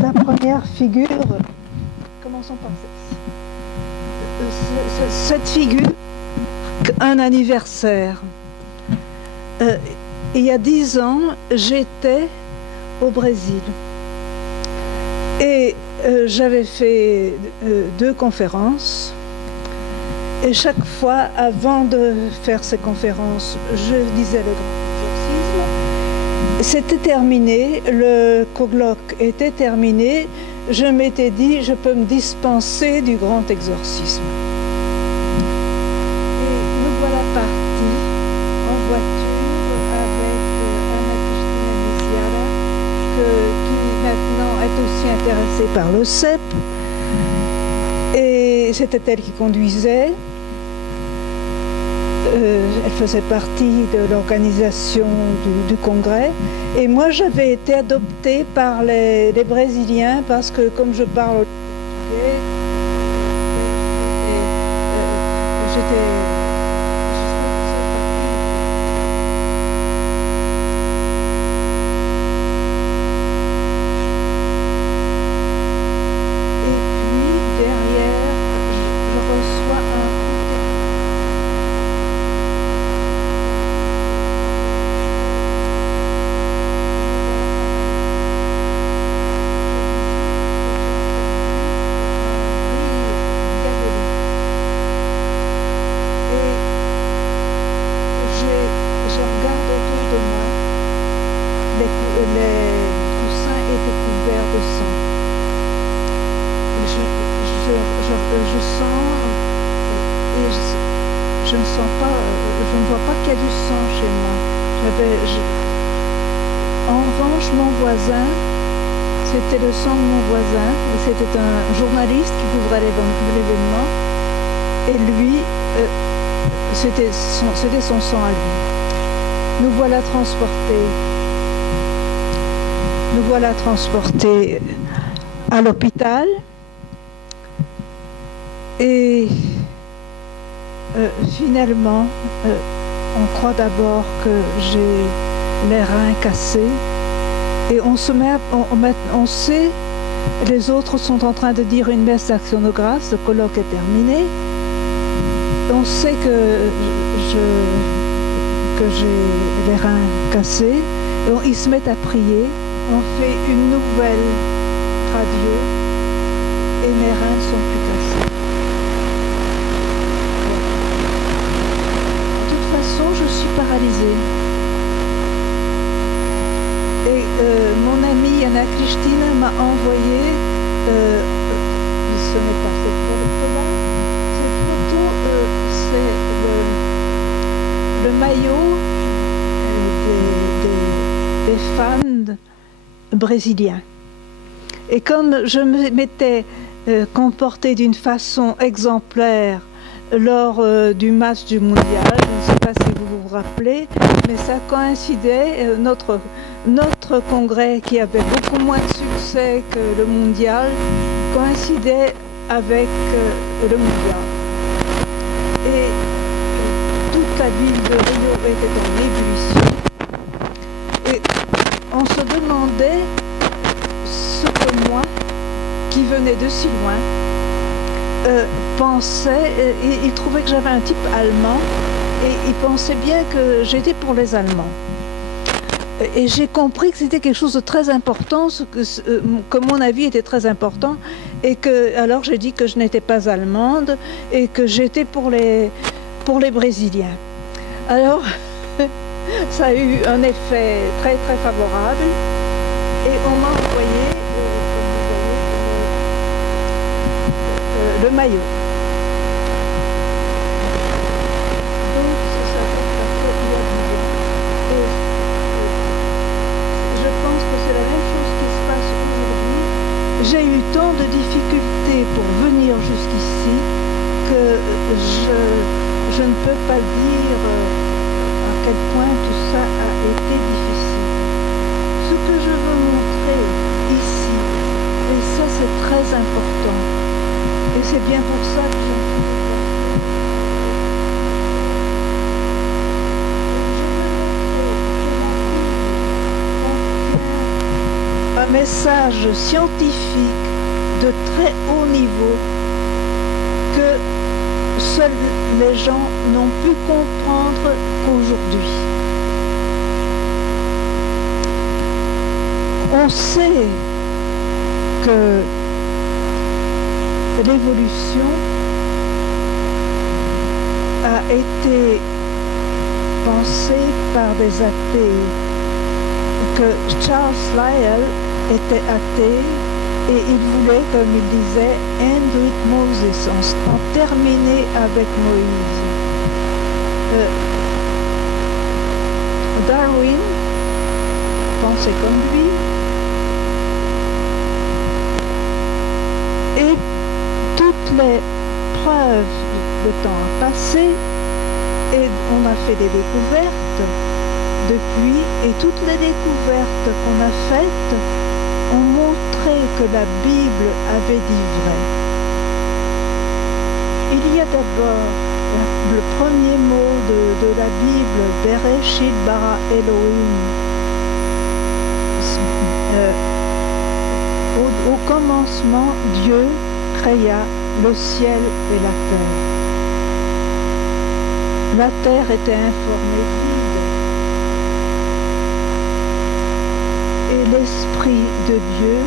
La première figure, commençons par celle-ci. Cette figure, un anniversaire. Il y a 10 ans, j'étais au Brésil et j'avais fait 2 conférences. Et chaque fois, avant de faire ces conférences, je disais le grand exorcisme. C'était terminé, le colloque était terminé. Je m'étais dit, je peux me dispenser du grand exorcisme. Et nous voilà partis en voiture avec Anna Cristina Misiala, qui maintenant est aussi intéressée par le CEP. Et c'était elle qui conduisait. Elle faisait partie de l'organisation du congrès. Et moi, j'avais été adoptée par les Brésiliens parce que, comme je parle portugais, c'était le sang de mon voisin, c'était un journaliste qui couvrait l'événement, et lui, c'était son sang à lui. Nous voilà transportés à l'hôpital, et finalement, on croit d'abord que j'ai les reins cassés. Et on sait, les autres sont en train de dire une messe d'action de grâce, le colloque est terminé. On sait que j'ai les reins cassés. Donc, ils se mettent à prier. On fait une nouvelle radio et mes reins ne sont plus cassés. De toute façon, je suis paralysée. Et mon amie Anna Cristina m'a envoyé, ce n'est pas cette photo-là, c'est le maillot des fans brésiliens. Et comme je m'étais comportée d'une façon exemplaire lors du match du mondial, je ne sais pas si vous vous rappelez, mais ça coïncidait, notre congrès qui avait beaucoup moins de succès que le mondial coïncidait avec le mondial. Et toute la ville de Rio était en ébullition. Et on se demandait ce que moi, qui venais de si loin, pensais, et il trouvait que j'avais un type allemand, et il pensait bien que j'étais pour les Allemands. Et j'ai compris que c'était quelque chose de très important, que mon avis était très important, et que alors j'ai dit que je n'étais pas allemande et que j'étais pour les Brésiliens. Alors, ça a eu un effet très très favorable, et on m'a envoyé le maillot. J'ai eu tant de difficultés pour venir jusqu'ici que je ne peux pas dire à quel point tout ça a été difficile. Ce que je veux montrer ici, et ça c'est très important, et c'est bien pour ça que j'en fais à mes message scientifique de très haut niveau que seuls les gens n'ont pu comprendre qu'aujourd'hui. On sait que l'évolution a été pensée par des athées, que Charles Lyell était athée et il voulait, comme il disait, end with Moses, en terminer avec Moïse. Darwin pensait comme lui, et toutes les preuves, le temps a passé et on a fait des découvertes depuis, et toutes les découvertes qu'on a faites ont montré que la Bible avait dit vrai. Il y a d'abord le premier mot de la Bible, Bereshit bara Elohim. Au commencement, Dieu créa le ciel et la terre. La terre était informée vide. Et l'Esprit de Dieu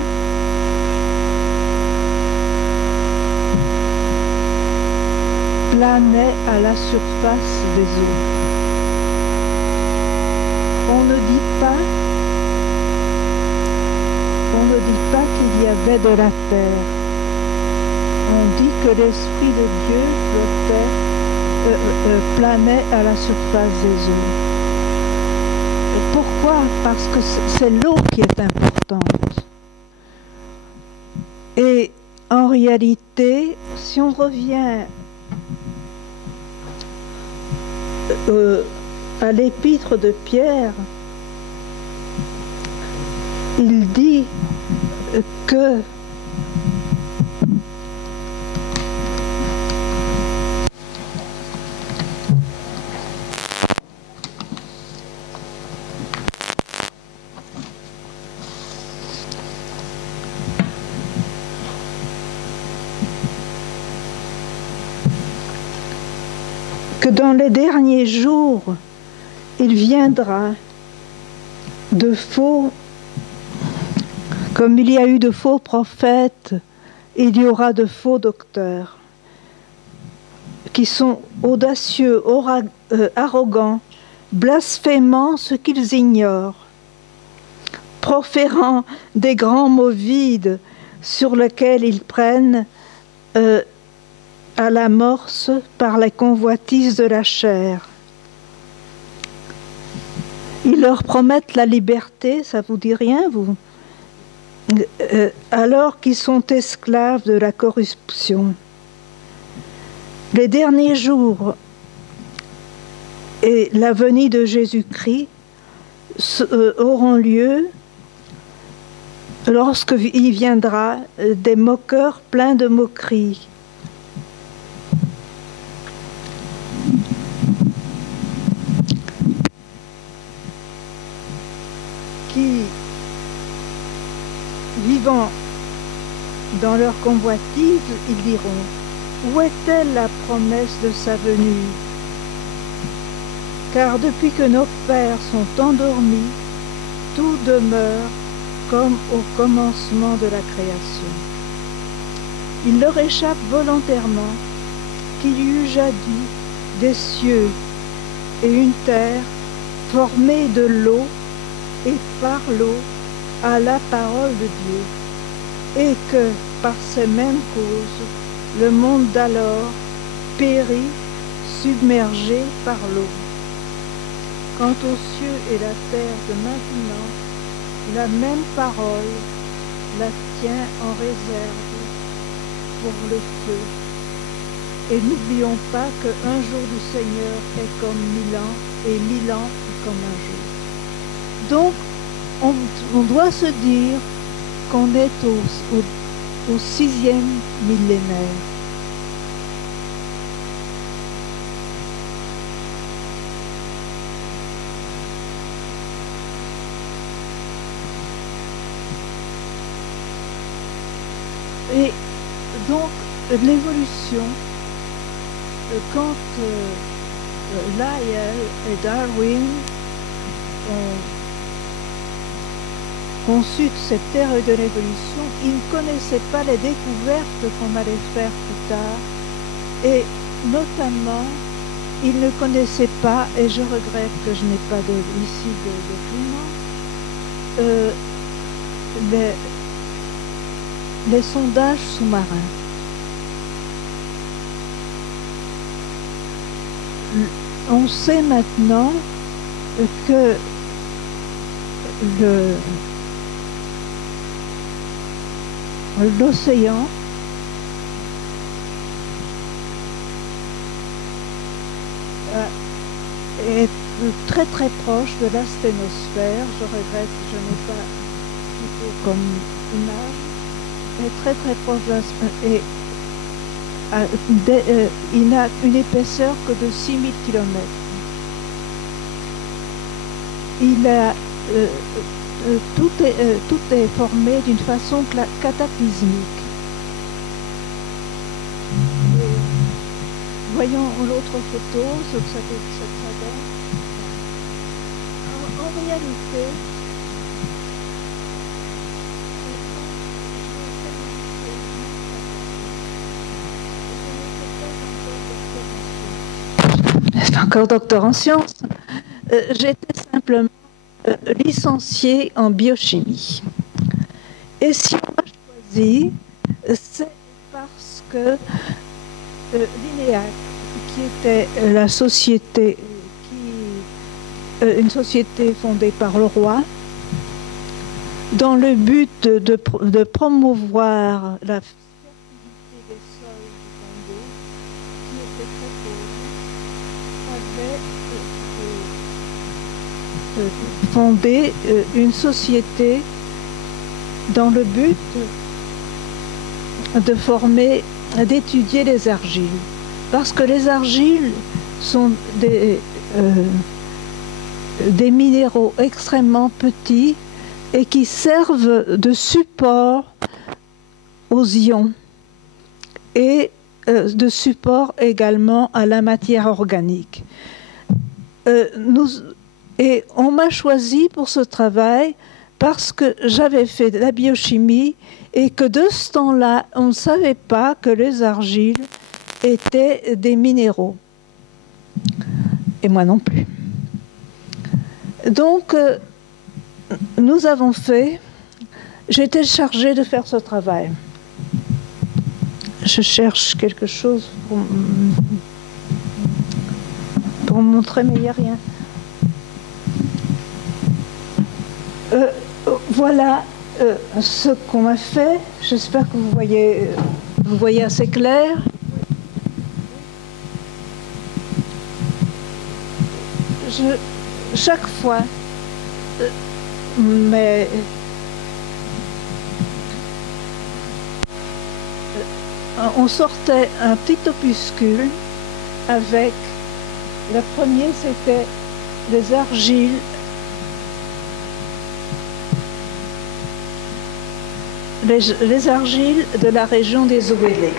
planait à la surface des eaux. On ne dit pas qu'il y avait de la terre. On dit que l'Esprit de Dieu planait à la surface des eaux. Pourquoi? Parce que c'est l'eau qui est importante. Et en réalité, si on revient à l'épître de Pierre, il dit que dans les derniers jours, il viendra de faux, comme il y a eu de faux prophètes, il y aura de faux docteurs qui sont audacieux, arrogants, blasphémant ce qu'ils ignorent, proférant des grands mots vides sur lesquels ils prennent à l'amorce par les convoitises de la chair. Ils leur promettent la liberté, ça vous dit rien, vous? Alors qu'ils sont esclaves de la corruption. Les derniers jours et la venue de Jésus-Christ auront lieu lorsqu'il viendra des moqueurs pleins de moqueries. Qui, vivant dans leur convoitise, ils diront: où est-elle la promesse de sa venue? Car depuis que nos pères sont endormis, tout demeure comme au commencement de la création. Il leur échappe volontairement qu'il y eut jadis des cieux et une terre formée de l'eau et par l'eau à la parole de Dieu, et que par ces mêmes causes, le monde d'alors périt, submergé par l'eau. Quant aux cieux et la terre de maintenant, la même parole la tient en réserve pour le feu. Et n'oublions pas qu'un jour du Seigneur est comme 1000 ans, et 1000 ans comme un jour. Donc, on doit se dire qu'on est au 6e millénaire. Et donc, l'évolution, quand Lyell et Darwin ont conçu cette théorie de l'évolution, ils ne connaissaient pas les découvertes qu'on allait faire plus tard. Et notamment, ils ne connaissaient pas, et je regrette que je n'ai pas ici de document, les sondages sous-marins. On sait maintenant que l'océan est très très proche de la sténosphère. Je regrette que je n'ai pas plutôt comme image. Est très très proche de la sténosphère. Il n'a une épaisseur que de 6000 km. Tout est formé d'une façon cataclysmique. Voyons l'autre photo, ce que ça donne. En réalité, encore docteur en sciences, j'étais simplement licenciée en biochimie. Et si on m'a choisi, c'est parce que l'INEAC, qui était la société, une société fondée par le roi, dans le but de promouvoir la fertilité des sols du Congo, qui était très pauvre, avait fondé une société dans le but de former, d'étudier les argiles. Parce que les argiles sont des minéraux extrêmement petits et qui servent de support aux ions et de support également à la matière organique. Et on m'a choisi pour ce travail parce que j'avais fait de la biochimie et que de ce temps-là, on ne savait pas que les argiles étaient des minéraux. Et moi non plus. Donc, nous avons fait, j'étais chargée de faire ce travail. Je cherche quelque chose pour montrer, mais il n'y a rien. Voilà ce qu'on m'a fait. J'espère que vous voyez assez clair. Chaque fois, mais on sortait un petit opuscule avec, le premier c'était les argiles, les argiles de la région des Ouélé.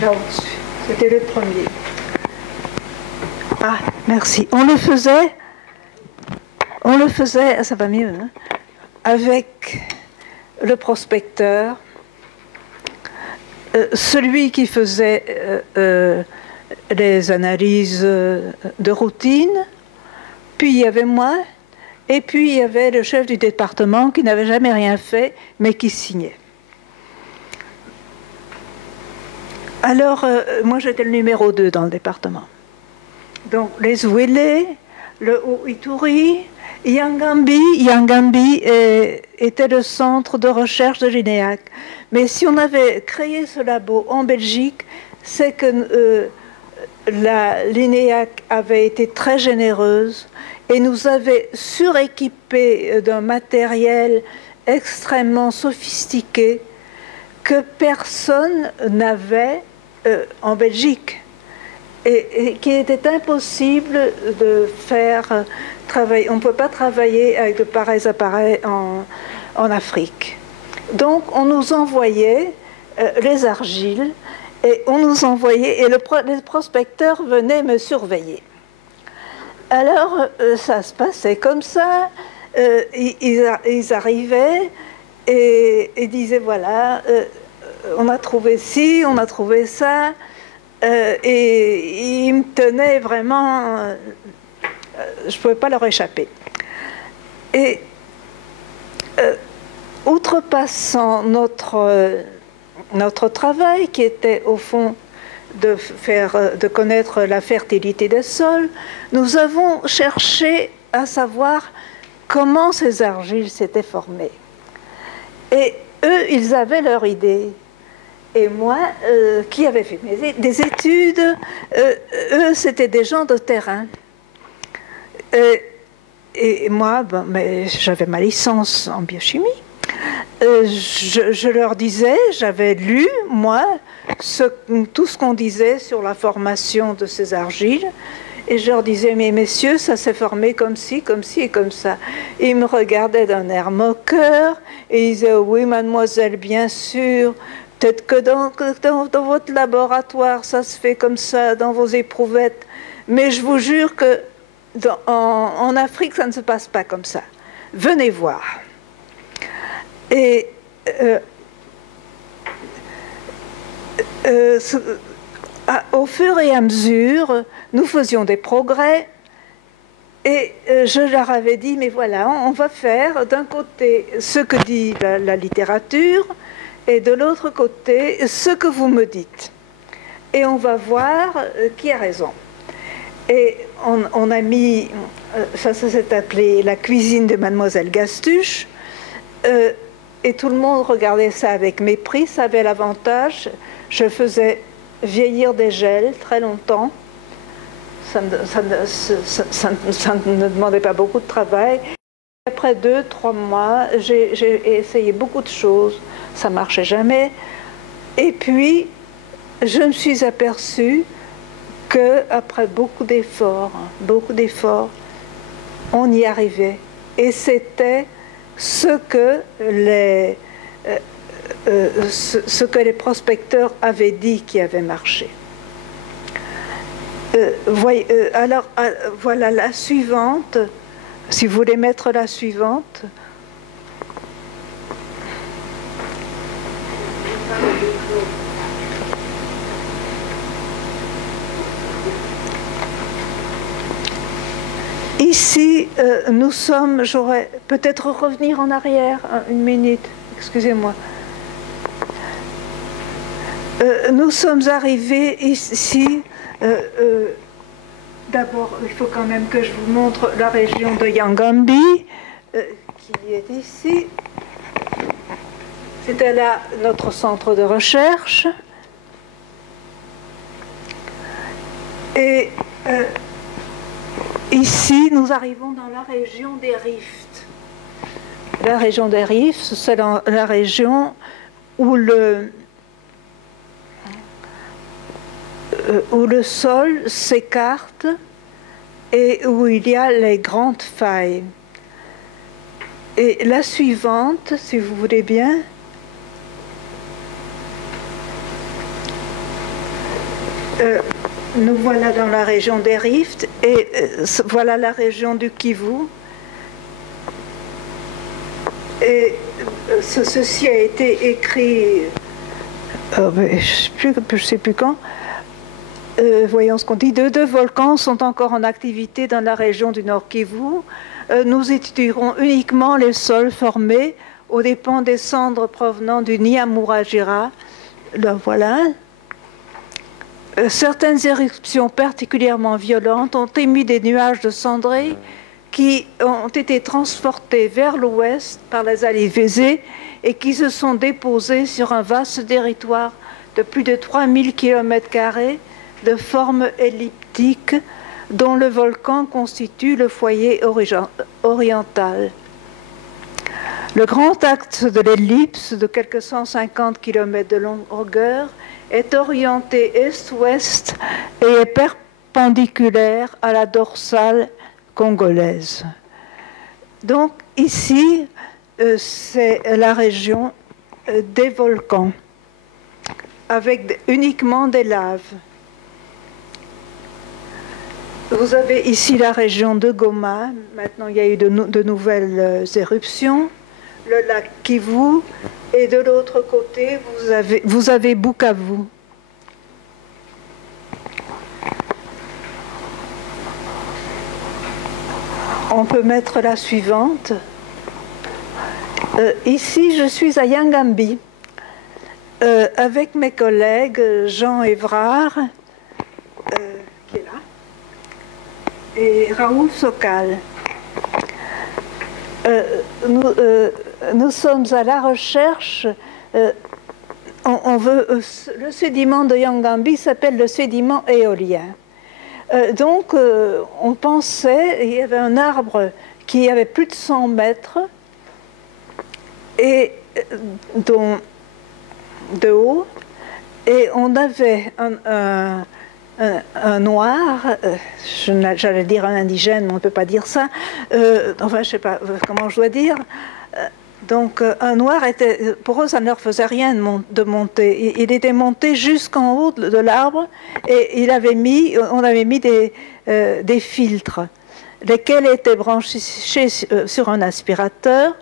Là au-dessus, c'était le premier. Ah, merci. On le faisait, ça va mieux, hein, avec le prospecteur, celui qui faisait les analyses de routine, puis il y avait moi, et puis il y avait le chef du département qui n'avait jamais rien fait, mais qui signait. Alors, moi j'étais le numéro 2 dans le département. Donc, les Ouélé, le Haut-Ituri, Yangambi était le centre de recherche de l'INEAC. Mais si on avait créé ce labo en Belgique, c'est que l'INEAC avait été très généreuse et nous avait suréquipé d'un matériel extrêmement sophistiqué que personne n'avait en Belgique. Et qu'il était impossible de faire travailler. On ne peut pas travailler avec de pareils appareils en Afrique. Donc on nous envoyait les argiles et on nous envoyait, et les prospecteurs venaient me surveiller. Alors ça se passait comme ça, ils arrivaient et disaient voilà, on a trouvé ci, on a trouvé ça, et ils me tenaient vraiment, je ne pouvais pas leur échapper. Et outrepassant notre travail, qui était au fond de connaître la fertilité des sols, nous avons cherché à savoir comment ces argiles s'étaient formées. Et eux, ils avaient leur idée. Et moi, qui avais fait des études, eux, c'était des gens de terrain. Et moi, bon, mais j'avais ma licence en biochimie. Je leur disais, j'avais lu, moi, tout ce qu'on disait sur la formation de ces argiles. Et je leur disais, mais messieurs, ça s'est formé comme ci et comme ça. Et ils me regardaient d'un air moqueur et ils disaient, oui, mademoiselle, bien sûr. Peut-être que dans votre laboratoire, ça se fait comme ça, dans vos éprouvettes. Mais je vous jure que en Afrique, ça ne se passe pas comme ça. Venez voir. Et au fur et à mesure, nous faisions des progrès. Et je leur avais dit, mais voilà, on va faire d'un côté ce que dit la littérature, et de l'autre côté, ce que vous me dites. Et on va voir qui a raison. Et on a mis, ça s'est appelé la cuisine de Mademoiselle Gastuche, et tout le monde regardait ça avec mépris. Ça avait l'avantage, je faisais vieillir des gels très longtemps, ça ne demandait pas beaucoup de travail. Après 2-3 mois, j'ai essayé beaucoup de choses, ça ne marchait jamais. Et puis, je me suis aperçue qu'après beaucoup d'efforts, on y arrivait. Et c'était ce que les prospecteurs avaient dit qui avait marché. Alors, voilà la suivante. Si vous voulez mettre la suivante. Ici, nous sommes, j'aurais peut-être revenir en arrière, une minute, excusez-moi. Nous sommes arrivés ici, d'abord, il faut quand même que je vous montre la région de Yangambi, qui est ici. C'était là notre centre de recherche. Et ici, nous arrivons dans la région des rifts. La région des rifts, c'est la région où le sol s'écarte et où il y a les grandes failles. Et la suivante, si vous voulez bien, nous voilà dans la région des rifts et voilà la région du Kivu. Et ceci a été écrit, je ne sais plus quand. Voyons ce qu'on dit. Deux volcans sont encore en activité dans la région du Nord Kivu. Nous étudierons uniquement les sols formés aux dépens des cendres provenant du Nyamuragira. Là, voilà. Certaines éruptions particulièrement violentes ont émis des nuages de cendrées qui ont été transportés vers l'ouest par les Alivésés et qui se sont déposés sur un vaste territoire de plus de 3000 km² de forme elliptique dont le volcan constitue le foyer oriental. Le grand axe de l'ellipse, de quelques 150 km de longueur, est orienté est-ouest et est perpendiculaire à la dorsale congolaise. Donc ici, c'est la région des volcans, avec uniquement des laves. Vous avez ici la région de Goma. Maintenant, il y a eu de nouvelles éruptions. Le lac Kivu. Et de l'autre côté, vous avez Bukavu. On peut mettre la suivante. Ici, je suis à Yangambi avec mes collègues Jean Évrard, qui est là, et Raoul Sokal. Nous sommes à la recherche. Le sédiment de Yangambi s'appelle le sédiment éolien. Donc, on pensait, il y avait un arbre qui avait plus de 100 mètres et de haut, et on avait un noir, j'allais dire un indigène, mais on ne peut pas dire ça, enfin je ne sais pas comment je dois dire, donc un noir, pour eux ça ne leur faisait rien de monter, il était monté jusqu'en haut de l'arbre et on avait mis des filtres, lesquels étaient branchés sur un aspirateur,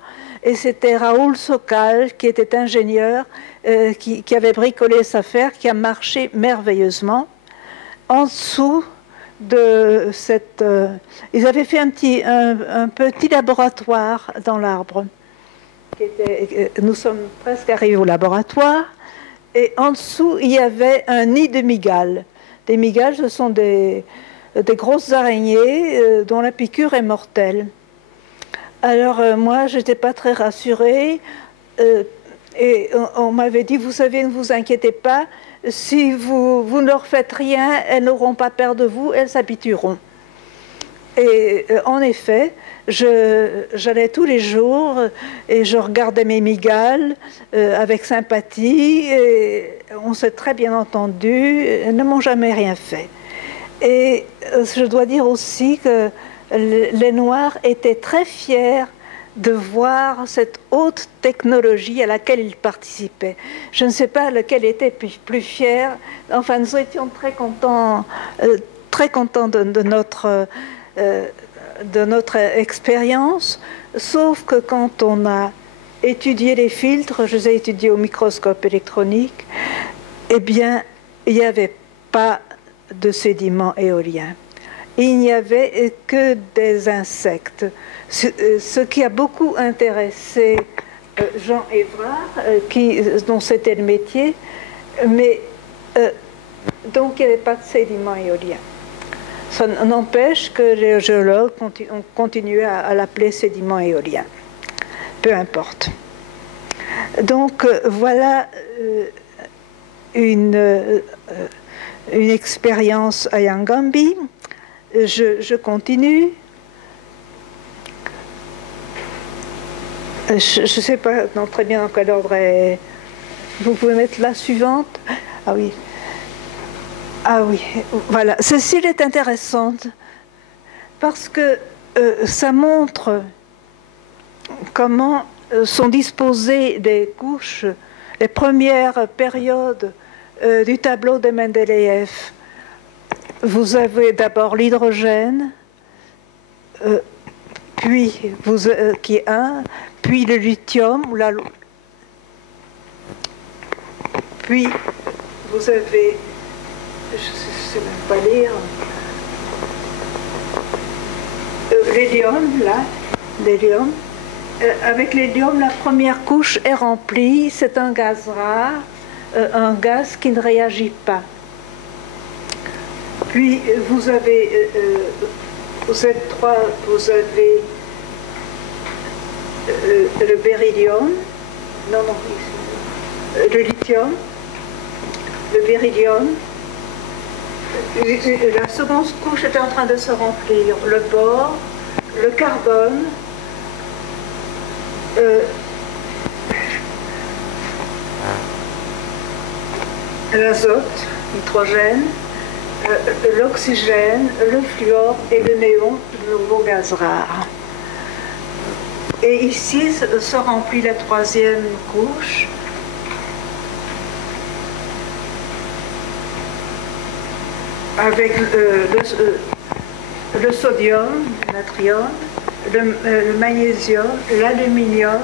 et c'était Raoul Sokal qui était ingénieur, qui avait bricolé cette affaire, qui a marché merveilleusement. En dessous de cette... ils avaient fait un petit laboratoire dans l'arbre. Nous sommes presque arrivés au laboratoire. Et en dessous, il y avait un nid de mygales. Des mygales, ce sont des grosses araignées dont la piqûre est mortelle. Alors moi, je n'étais pas très rassurée. Et on m'avait dit, vous savez, ne vous inquiétez pas, si vous ne leur faites rien, elles n'auront pas peur de vous, elles s'habitueront. Et en effet, j'allais tous les jours et je regardais mes mygales avec sympathie, et on s'est très bien entendu, elles ne m'ont jamais rien fait. Et je dois dire aussi que les Noirs étaient très fiers de voir cette haute technologie à laquelle ils participaient. Je ne sais pas lequel était plus fier. Enfin, nous étions très contents de notre expérience, sauf que quand on a étudié les filtres, je les ai étudiés au microscope électronique, eh bien, il n'y avait pas de sédiments éoliens. Il n'y avait que des insectes. Ce qui a beaucoup intéressé Jean Évrard, dont c'était le métier, mais donc il n'y avait pas de sédiments éoliens. Ça n'empêche que les géologues ont continué à l'appeler sédiment éolien. Peu importe. Donc voilà une expérience à Yangambi. Je continue. Je ne sais pas très bien dans quel ordre est... Vous pouvez mettre la suivante. Ah oui. Ah oui, voilà. Celle-ci est intéressante parce que ça montre comment sont disposées les couches, les premières périodes du tableau de Mendeleïev. Vous avez d'abord l'hydrogène, puis qui est un, puis le lithium, puis vous avez, je ne sais même pas lire, l'hélium, là, l'hélium. Avec l'hélium, la première couche est remplie, c'est un gaz rare, un gaz qui ne réagit pas. Puis vous avez, vous êtes trois, vous avez le beryllium, non, le lithium, le beryllium. La seconde couche est en train de se remplir, le bore, le carbone, l'azote, l'hydrogène, l'oxygène, le fluor et le néon, le nouveau gaz rare. Et ici se remplit la troisième couche avec le sodium, le natrium, le magnésium, l'aluminium,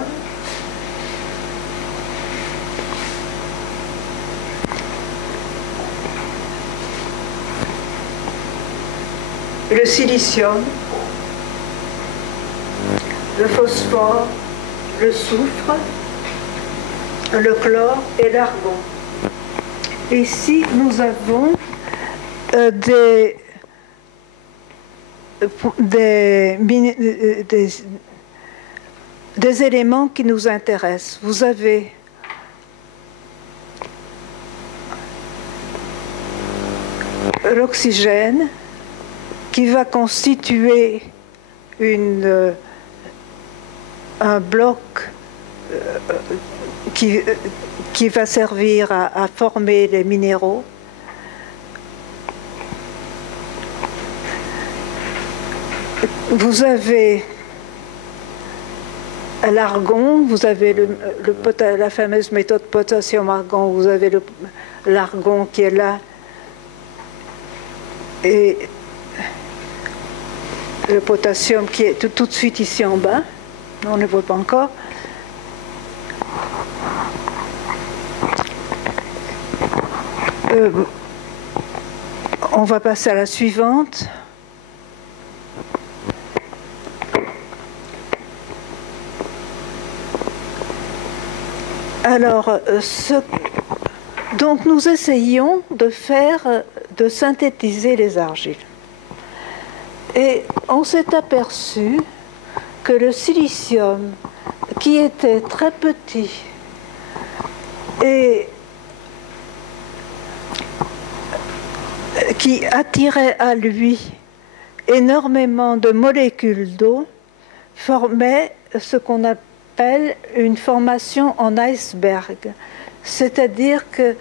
le silicium, le phosphore, le soufre, le chlore et l'argon. Ici, nous avons des éléments qui nous intéressent. Vous avez l'oxygène qui va constituer un bloc qui va servir à former les minéraux. Vous avez l'argon, vous avez la fameuse méthode potassium-argon, vous avez l'argon qui est là, et le potassium qui est tout de suite ici en bas, on ne le voit pas encore. On va passer à la suivante. Alors, donc nous essayons de synthétiser les argiles. Et on s'est aperçu que le silicium, qui était très petit et qui attirait à lui énormément de molécules d'eau, formait ce qu'on appelle une formation en iceberg. C'est-à-dire que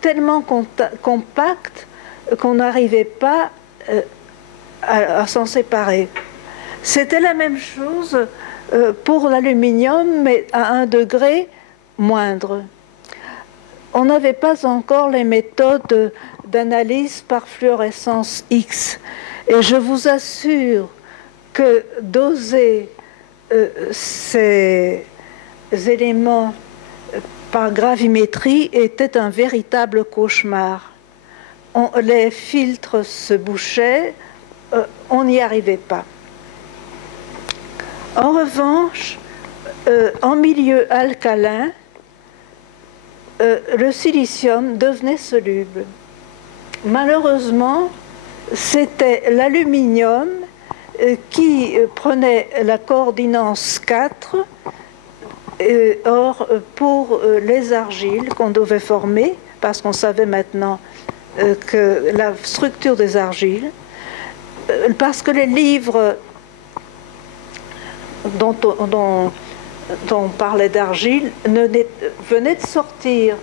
tellement compact qu'on n'arrivait pas à s'en séparer. C'était la même chose pour l'aluminium, mais à un degré moindre. On n'avait pas encore les méthodes d'analyse par fluorescence X. Et je vous assure que doser ces éléments par gravimétrie était un véritable cauchemar. Les filtres se bouchaient, on n'y arrivait pas. En revanche, en milieu alcalin, le silicium devenait soluble. Malheureusement, c'était l'aluminium qui prenait la coordinance 4. Or, pour les argiles qu'on devait former, parce qu'on savait maintenant que la structure des argiles, parce que les livres dont on parlait d'argile venaient de sortir.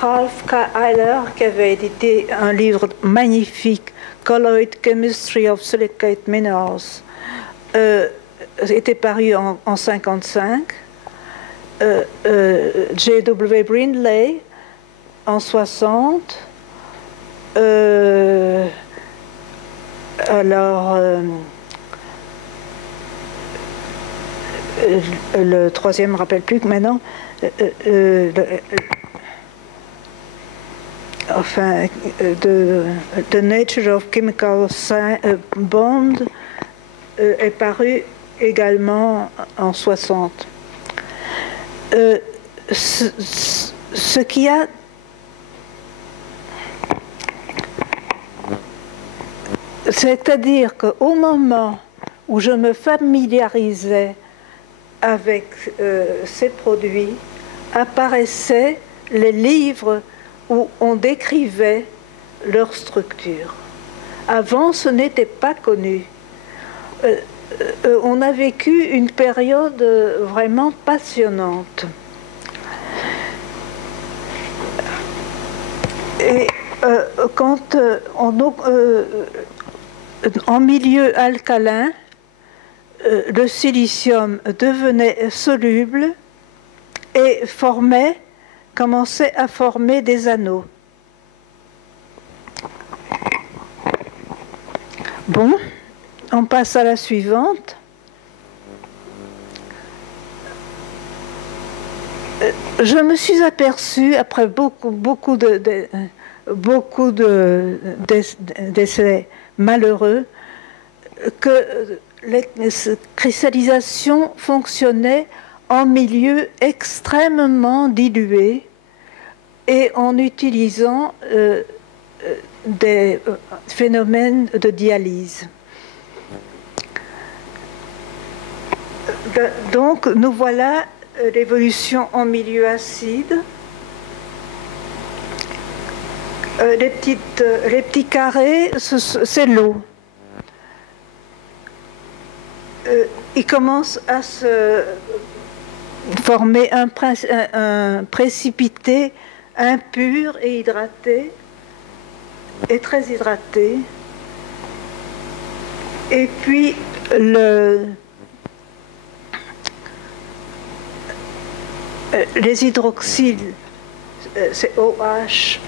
Ralph K. Eiler, qui avait édité un livre magnifique, Colloid Chemistry of Silicate Minerals, était paru en 1955. J.W. Brindley en 1960. Le troisième, je ne me rappelle plus que maintenant. Enfin, The Nature of Chemical Bond est paru également en 60. Ce qui a c'est-à-dire qu'au moment où je me familiarisais avec ces produits, apparaissaient les livres où on décrivait leur structure. Avant, ce n'était pas connu. On a vécu une période vraiment passionnante. Et quand en milieu alcalin, le silicium devenait soluble et commençait à former des anneaux. Bon, on passe à la suivante. Je me suis aperçue, après beaucoup d'essais malheureux, que les cristallisations fonctionnaient en milieu extrêmement dilué et en utilisant des phénomènes de dialyse. Donc nous voilà l'évolution en milieu acide. Les petits carrés, c'est l'eau. Il commence à se former un précipité impur et hydraté, et très hydraté. Et puis les hydroxyles, c'est OH,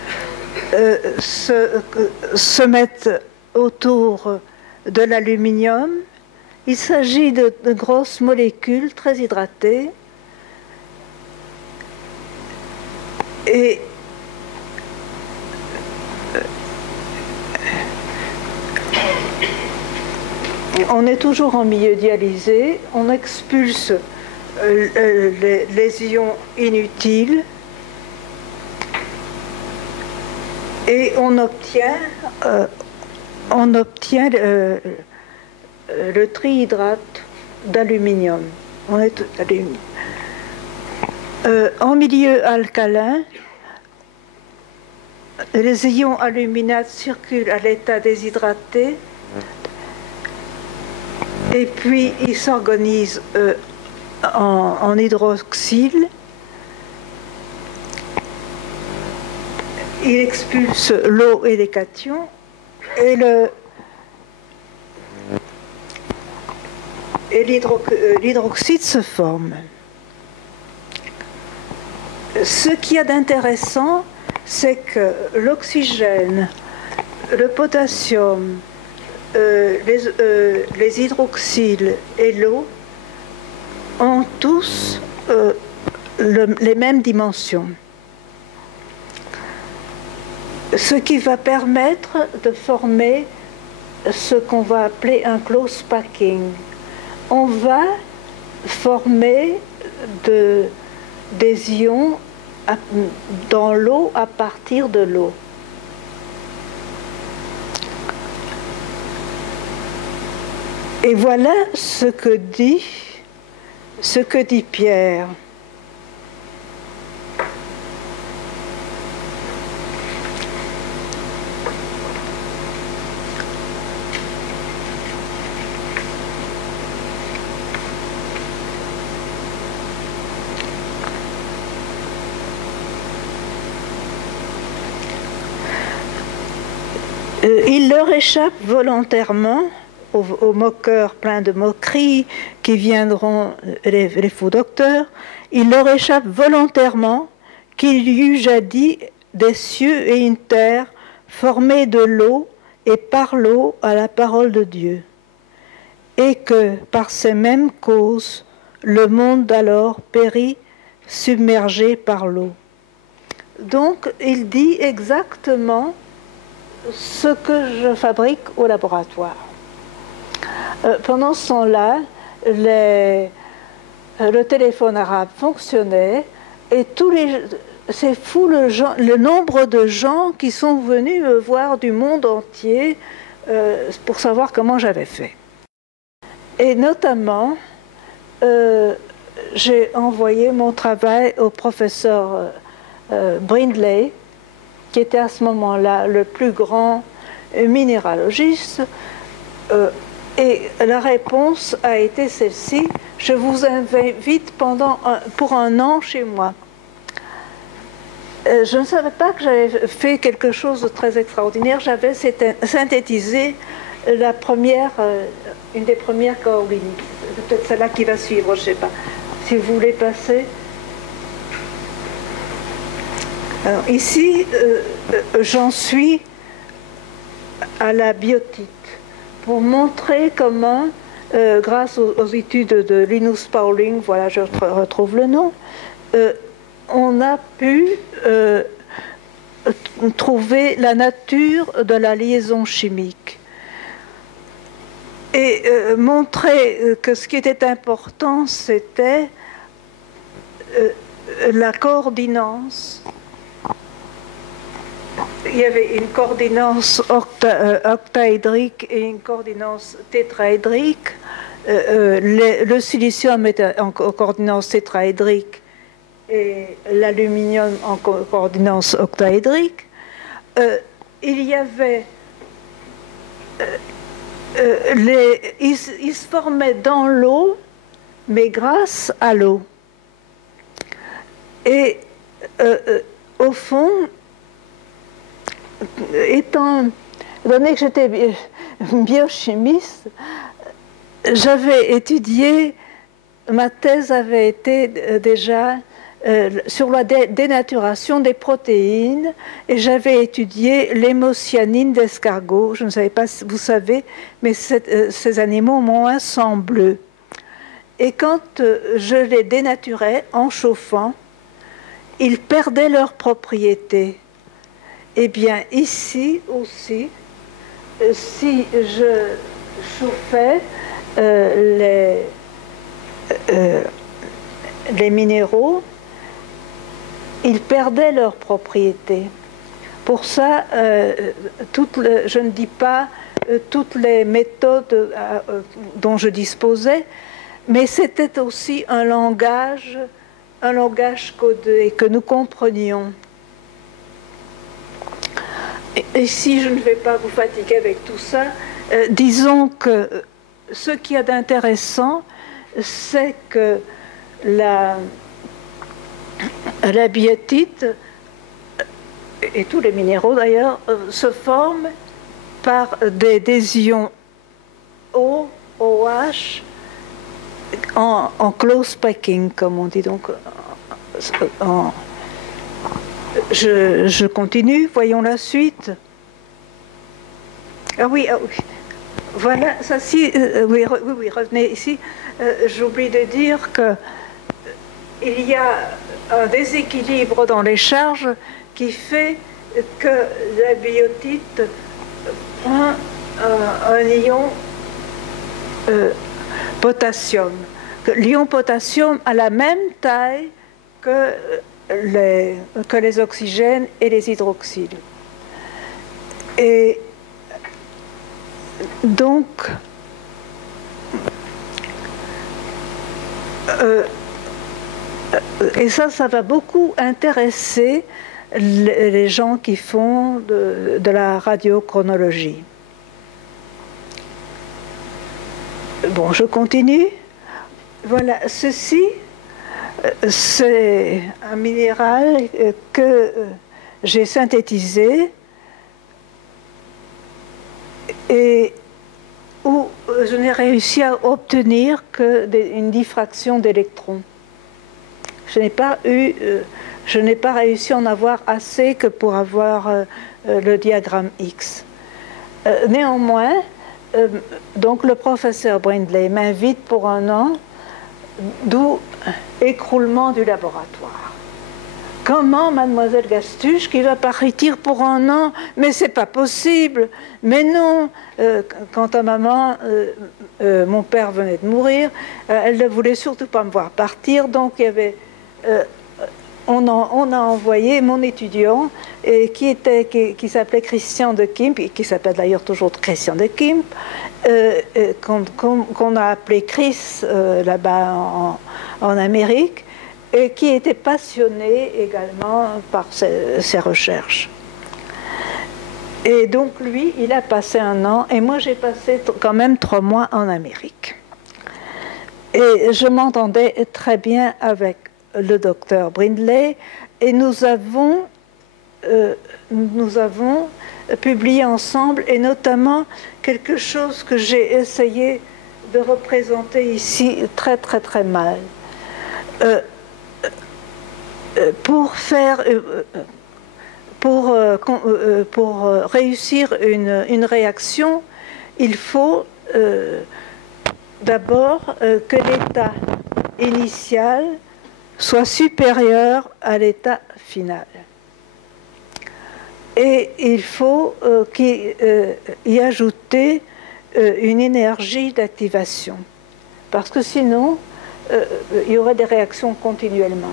se mettent autour de l'aluminium. Il s'agit de grosses molécules très hydratées. Et on est toujours en milieu dialysé, on expulse les ions inutiles et on obtient le trihydrate d'aluminium. En milieu alcalin, les ions aluminates circulent à l'état déshydraté et puis ils s'organisent en hydroxyle. Il expulse l'eau et les cations et l'hydroxyde se forme. Ce qu'il y a d'intéressant, c'est que l'oxygène, le potassium, les hydroxyles et l'eau ont tous les mêmes dimensions. Ce qui va permettre de former ce qu'on va appeler un close packing. On va former des ions dans l'eau à partir de l'eau. Et voilà ce que dit Pierre. Il leur échappe volontairement aux moqueurs pleins de moqueries qui viendront, les faux docteurs, il leur échappe volontairement qu'il y eut jadis des cieux et une terre formés de l'eau et par l'eau à la parole de Dieu, et que par ces mêmes causes le monde d'alors périt submergé par l'eau. Donc il dit exactement ce que je fabrique au laboratoire. Pendant ce temps-là, le téléphone arabe fonctionnait et c'est fou le nombre de gens qui sont venus me voir du monde entier pour savoir comment j'avais fait. Et notamment, j'ai envoyé mon travail au professeur Brindley, qui était à ce moment-là le plus grand minéralogiste, et la réponse a été celle-ci: je vous invite pour un an chez moi. Je ne savais pas que j'avais fait quelque chose de très extraordinaire. J'avais synthétisé une des premières kaolines. C'est peut-être celle-là qui va suivre, je ne sais pas. Si vous voulez passer. Alors, ici, j'en suis à la biotite. pour montrer comment, grâce aux études de Linus Pauling, voilà, je retrouve le nom, on a pu trouver la nature de la liaison chimique et montrer que ce qui était important, c'était la coordinance. Il y avait une coordinance octaédrique et une coordinance tétraédrique. Le silicium était en coordinance tétraédrique et l'aluminium en coordinance octaédrique. Il y avait ils se formaient dans l'eau, mais grâce à l'eau. Et au fond, étant donné que j'étais biochimiste, j'avais étudié, ma thèse avait été déjà sur la dénaturation des protéines, et j'avais étudié l'hémocyanine d'escargot. Je ne savais pas si vous savez, mais ces animaux ont un sang bleu. Et quand je les dénaturais en chauffant, ils perdaient leurs propriétés. Eh bien, ici aussi, si je chauffais les minéraux, ils perdaient leurs propriétés. Pour ça, je ne dis pas toutes les méthodes dont je disposais, mais c'était aussi un langage codé que nous comprenions. Et si je ne vais pas vous fatiguer avec tout ça, disons que ce qu'il y a d'intéressant, c'est que la biotite, et tous les minéraux d'ailleurs, se forment par des ions O, OH, en close packing, comme on dit. Donc, je continue, voyons la suite. Ah oui, voilà, ça si, oui, revenez ici. J'oublie de dire que il y a un déséquilibre dans les charges qui fait que la biotite prend un ion potassium. L'ion potassium a la même taille que les oxygènes et les hydroxyles. Et donc, et ça va beaucoup intéresser les gens qui font de la radiochronologie. Bon, je continue. Voilà, ceci, c'est un minéral que j'ai synthétisé et où je n'ai réussi à obtenir qu'une diffraction d'électrons. Je n'ai pas réussi à en avoir assez que pour avoir le diagramme X. Néanmoins, donc le professeur Brindley m'invite pour un an, d'où écroulement du laboratoire. Comment mademoiselle Gastuche qui va partir pour un an? Mais c'est pas possible. Mais non. Quant à maman, mon père venait de mourir. Elle ne voulait surtout pas me voir partir. Donc il y avait, on a envoyé mon étudiant qui s'appelait Christian de Kimp, et qui s'appelle d'ailleurs toujours Christian de Kimp, qu'on a appelé Chris là-bas en Amérique, et qui était passionné également par ses recherches. Et donc lui, il a passé un an, et moi j'ai passé quand même 3 mois en Amérique. Et je m'entendais très bien avec le docteur Brindley, et nous avons publié ensemble, et notamment quelque chose que j'ai essayé de représenter ici très très très mal. Pour réussir une réaction, il faut d'abord que l'état initial soit supérieur à l'état final. Et il faut y ajouter une énergie d'activation, parce que sinon, il y aurait des réactions continuellement.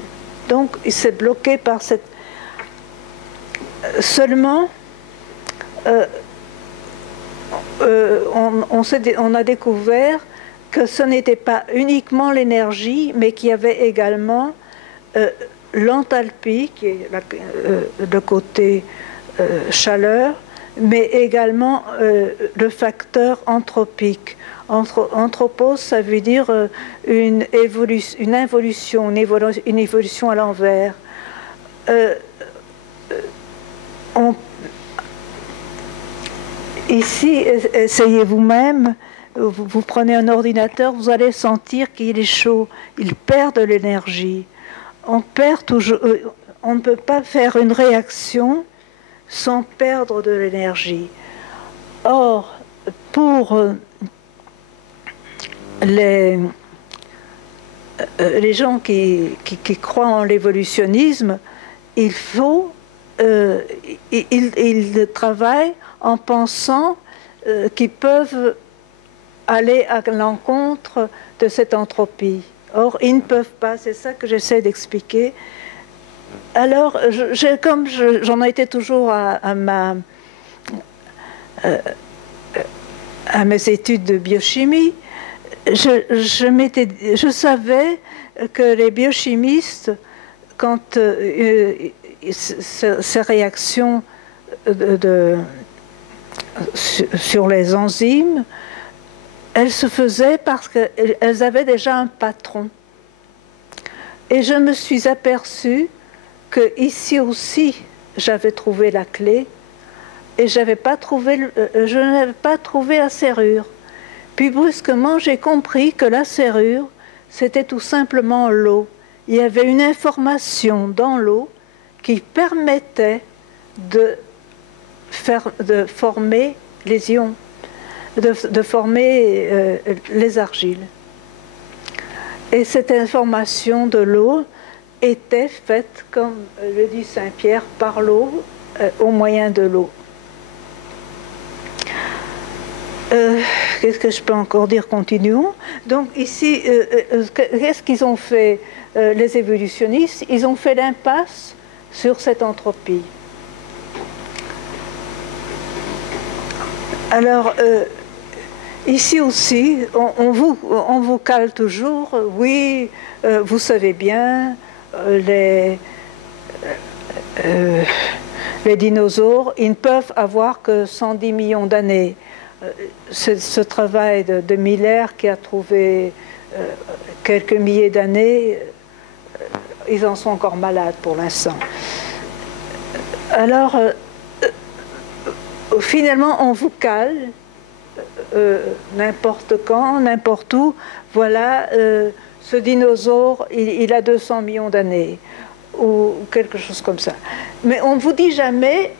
Donc, il s'est bloqué par cette... Seulement, on a découvert que ce n'était pas uniquement l'énergie, mais qu'il y avait également l'enthalpie, qui est le côté chaleur, mais également le facteur anthropique. Anthropos, ça veut dire une évolution à l'envers. Ici, essayez vous-même, vous prenez un ordinateur, vous allez sentir qu'il est chaud, il perd de l'énergie. On ne peut pas faire une réaction sans perdre de l'énergie. Or, pour les gens qui croient en l'évolutionnisme, ils travaillent en pensant qu'ils peuvent aller à l'encontre de cette entropie. Or, ils ne peuvent pas, c'est ça que j'essaie d'expliquer. Alors, comme j'en ai été toujours à mes études de biochimie, je savais que les biochimistes, quand ces réactions sur les enzymes, elles se faisaient parce qu'elles avaient déjà un patron. Et je me suis aperçue que ici aussi, j'avais trouvé la clé et je n'avais pas trouvé la serrure. Puis brusquement, j'ai compris que la serrure, c'était tout simplement l'eau. Il y avait une information dans l'eau qui permettait de former les ions, de former les argiles. Et cette information de l'eau était faite, comme le dit Saint Pierre, par l'eau, au moyen de l'eau. Qu'est-ce que je peux encore dire? Continuons. Donc ici, qu'est-ce qu'ils ont fait, les évolutionnistes? Ils ont fait l'impasse sur cette entropie. Alors, ici aussi, on vous cale toujours, oui, vous savez bien, les dinosaures, ils ne peuvent avoir que 110 millions d'années. Ce travail de Miller qui a trouvé quelques milliers d'années, ils en sont encore malades pour l'instant. Alors, finalement, on vous cale n'importe quand, n'importe où. Voilà, ce dinosaure, il a 200 millions d'années, ou quelque chose comme ça. Mais on ne vous dit jamais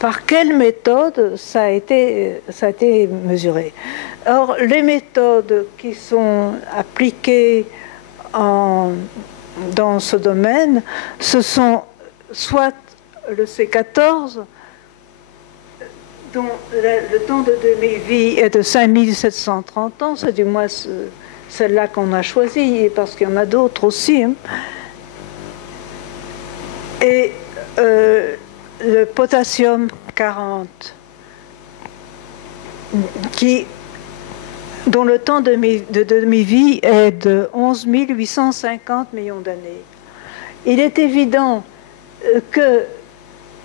par quelle méthode ça a été mesuré. Or, les méthodes qui sont appliquées dans ce domaine, ce sont soit le C14, dont le temps de demi-vie est de 5730 ans, c'est du moins celle-là qu'on a choisie, parce qu'il y en a d'autres aussi. Hein. Et le potassium 40, dont le temps de demi-vie est de 11 850 millions d'années. Il est évident que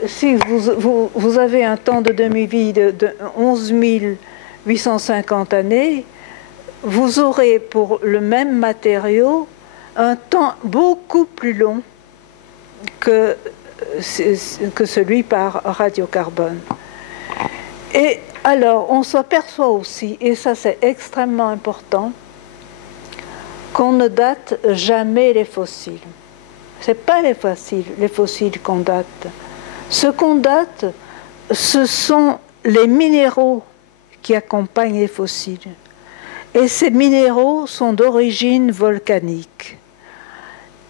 si vous avez un temps de demi-vie de 11 850 années, vous aurez pour le même matériau un temps beaucoup plus long que celui par radiocarbone. Et alors, on s'aperçoit aussi, et ça c'est extrêmement important, qu'on ne date jamais les fossiles. Ce n'est pas les fossiles qu'on date. Ce qu'on date, ce sont les minéraux qui accompagnent les fossiles. Et ces minéraux sont d'origine volcanique.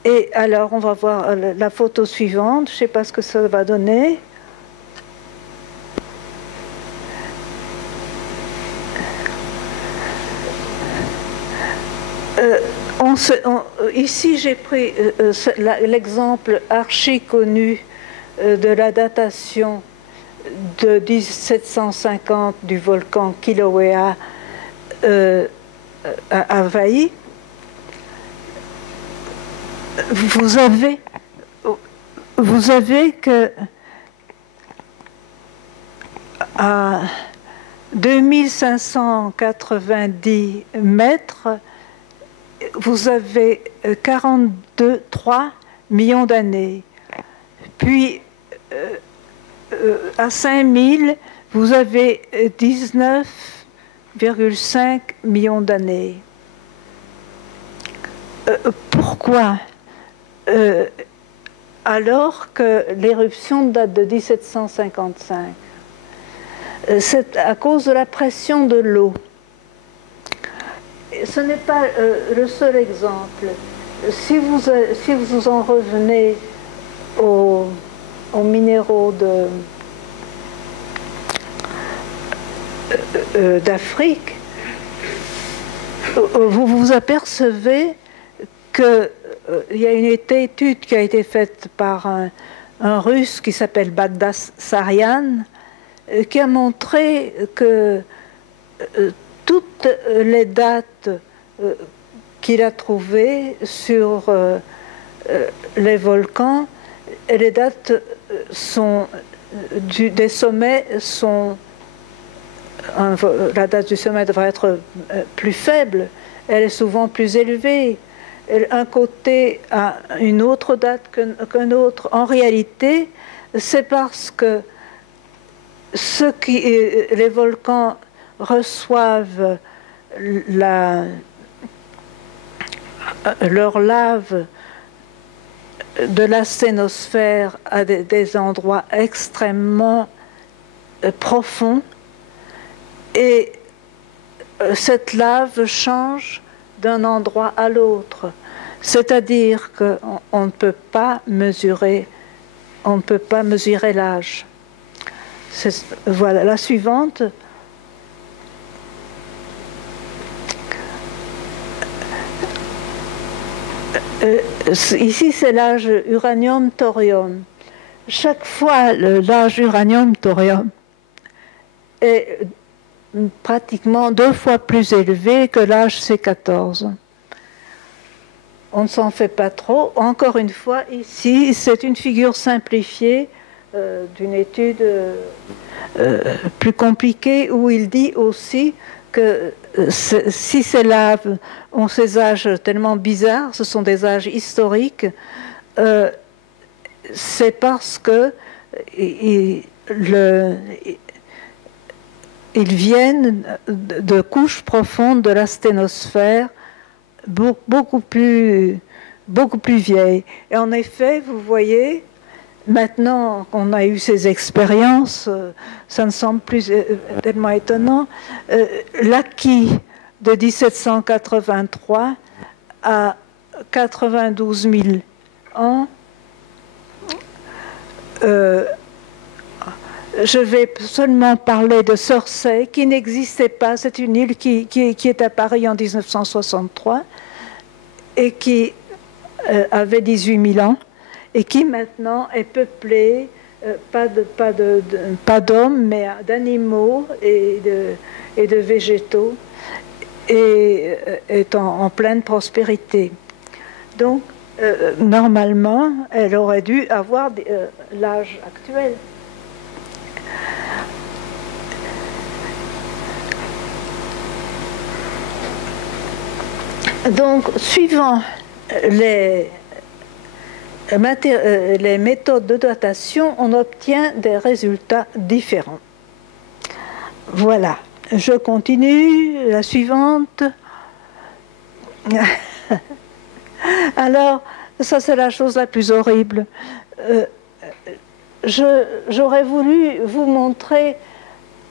Et alors, on va voir la photo suivante. Je ne sais pas ce que ça va donner. Ici, j'ai pris l'exemple archi connu de la datation de 1750 du volcan Kilauea à Hawaï. Vous avez que à 2590 mètres, vous avez 43 millions d'années. Puis, à 5000, vous avez 19,5 millions d'années. Pourquoi alors que l'éruption date de 1755? C'est à cause de la pression de l'eau. Ce n'est pas le seul exemple. Si vous en revenez aux minéraux d'Afrique, vous vous apercevez qu'il y a une étude qui a été faite par un Russe qui s'appelle Bagdasaryan, qui a montré que toutes les dates qu'il a trouvées sur les volcans, les dates des sommets sont... La date du sommet devrait être plus faible, elle est souvent plus élevée. Un côté a une autre date qu'un autre. En réalité, c'est parce que les volcans reçoivent leur lave de la sténosphère à des endroits extrêmement profonds, et cette lave change d'un endroit à l'autre. C'est-à-dire qu'on ne peut pas mesurer l'âge. Voilà, la suivante. Ici, c'est l'âge uranium-thorium. Chaque fois, l'âge uranium-thorium est pratiquement 2 fois plus élevé que l'âge C14. On ne s'en fait pas trop. Encore une fois, ici, c'est une figure simplifiée d'une étude plus compliquée, où il dit aussi que si ces laves ont ces âges tellement bizarres, ce sont des âges historiques, c'est parce que ils viennent de couches profondes de la sténosphère, beaucoup plus vieilles. Et en effet, vous voyez, maintenant qu'on a eu ces expériences, ça ne semble plus tellement étonnant. L'acquis de 1783 à 92 000 ans, je vais seulement parler de Surtsey, qui n'existait pas. C'est une île qui est apparue en 1963 et qui avait 18 000 ans et qui maintenant est peuplée, pas d'hommes, mais d'animaux et de végétaux, et est en pleine prospérité. Donc, normalement, elle aurait dû avoir l'âge actuel. Donc, suivant les méthodes de datation, on obtient des résultats différents. Voilà, je continue, la suivante. Alors, ça c'est la chose la plus horrible. J'aurais voulu vous montrer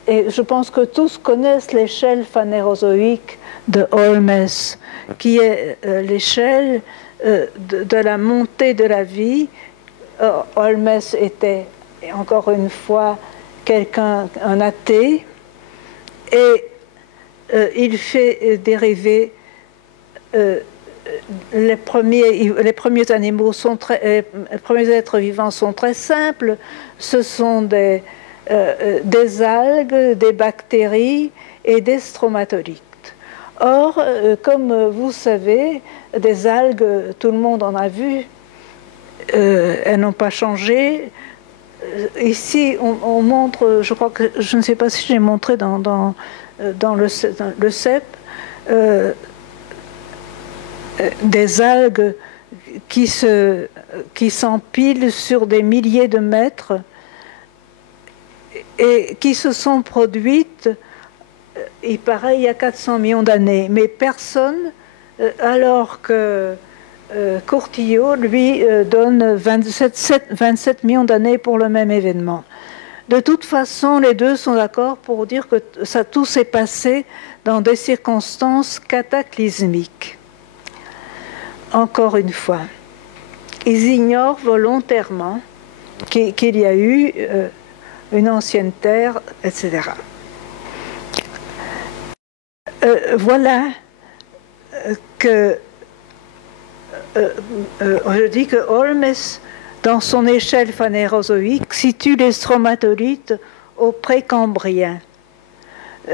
et je pense que tous connaissent l'échelle phanérozoïque de Holmes, qui est l'échelle de la montée de la vie. Holmes était, encore une fois, un athée, et il fait dériver les premiers animaux les premiers êtres vivants sont très simples. Ce sont des algues, des bactéries et des stromatolites. Or, comme vous savez, des algues, tout le monde en a vu, elles n'ont pas changé. Ici, on montre, je crois que, je ne sais pas si j'ai montré dans le CEP, des algues qui s'empilent sur des milliers de mètres et qui se sont produites, il paraît, il y a 400 millions d'années. Mais personne, alors que Courtillot, lui, donne 27 millions d'années pour le même événement. De toute façon, les deux sont d'accord pour dire que tout s'est passé dans des circonstances cataclysmiques. Encore une fois, ils ignorent volontairement qu'il y a eu une ancienne terre, etc. Voilà que je dis que Holmes, dans son échelle phanérozoïque, situe les stromatolites au précambrien.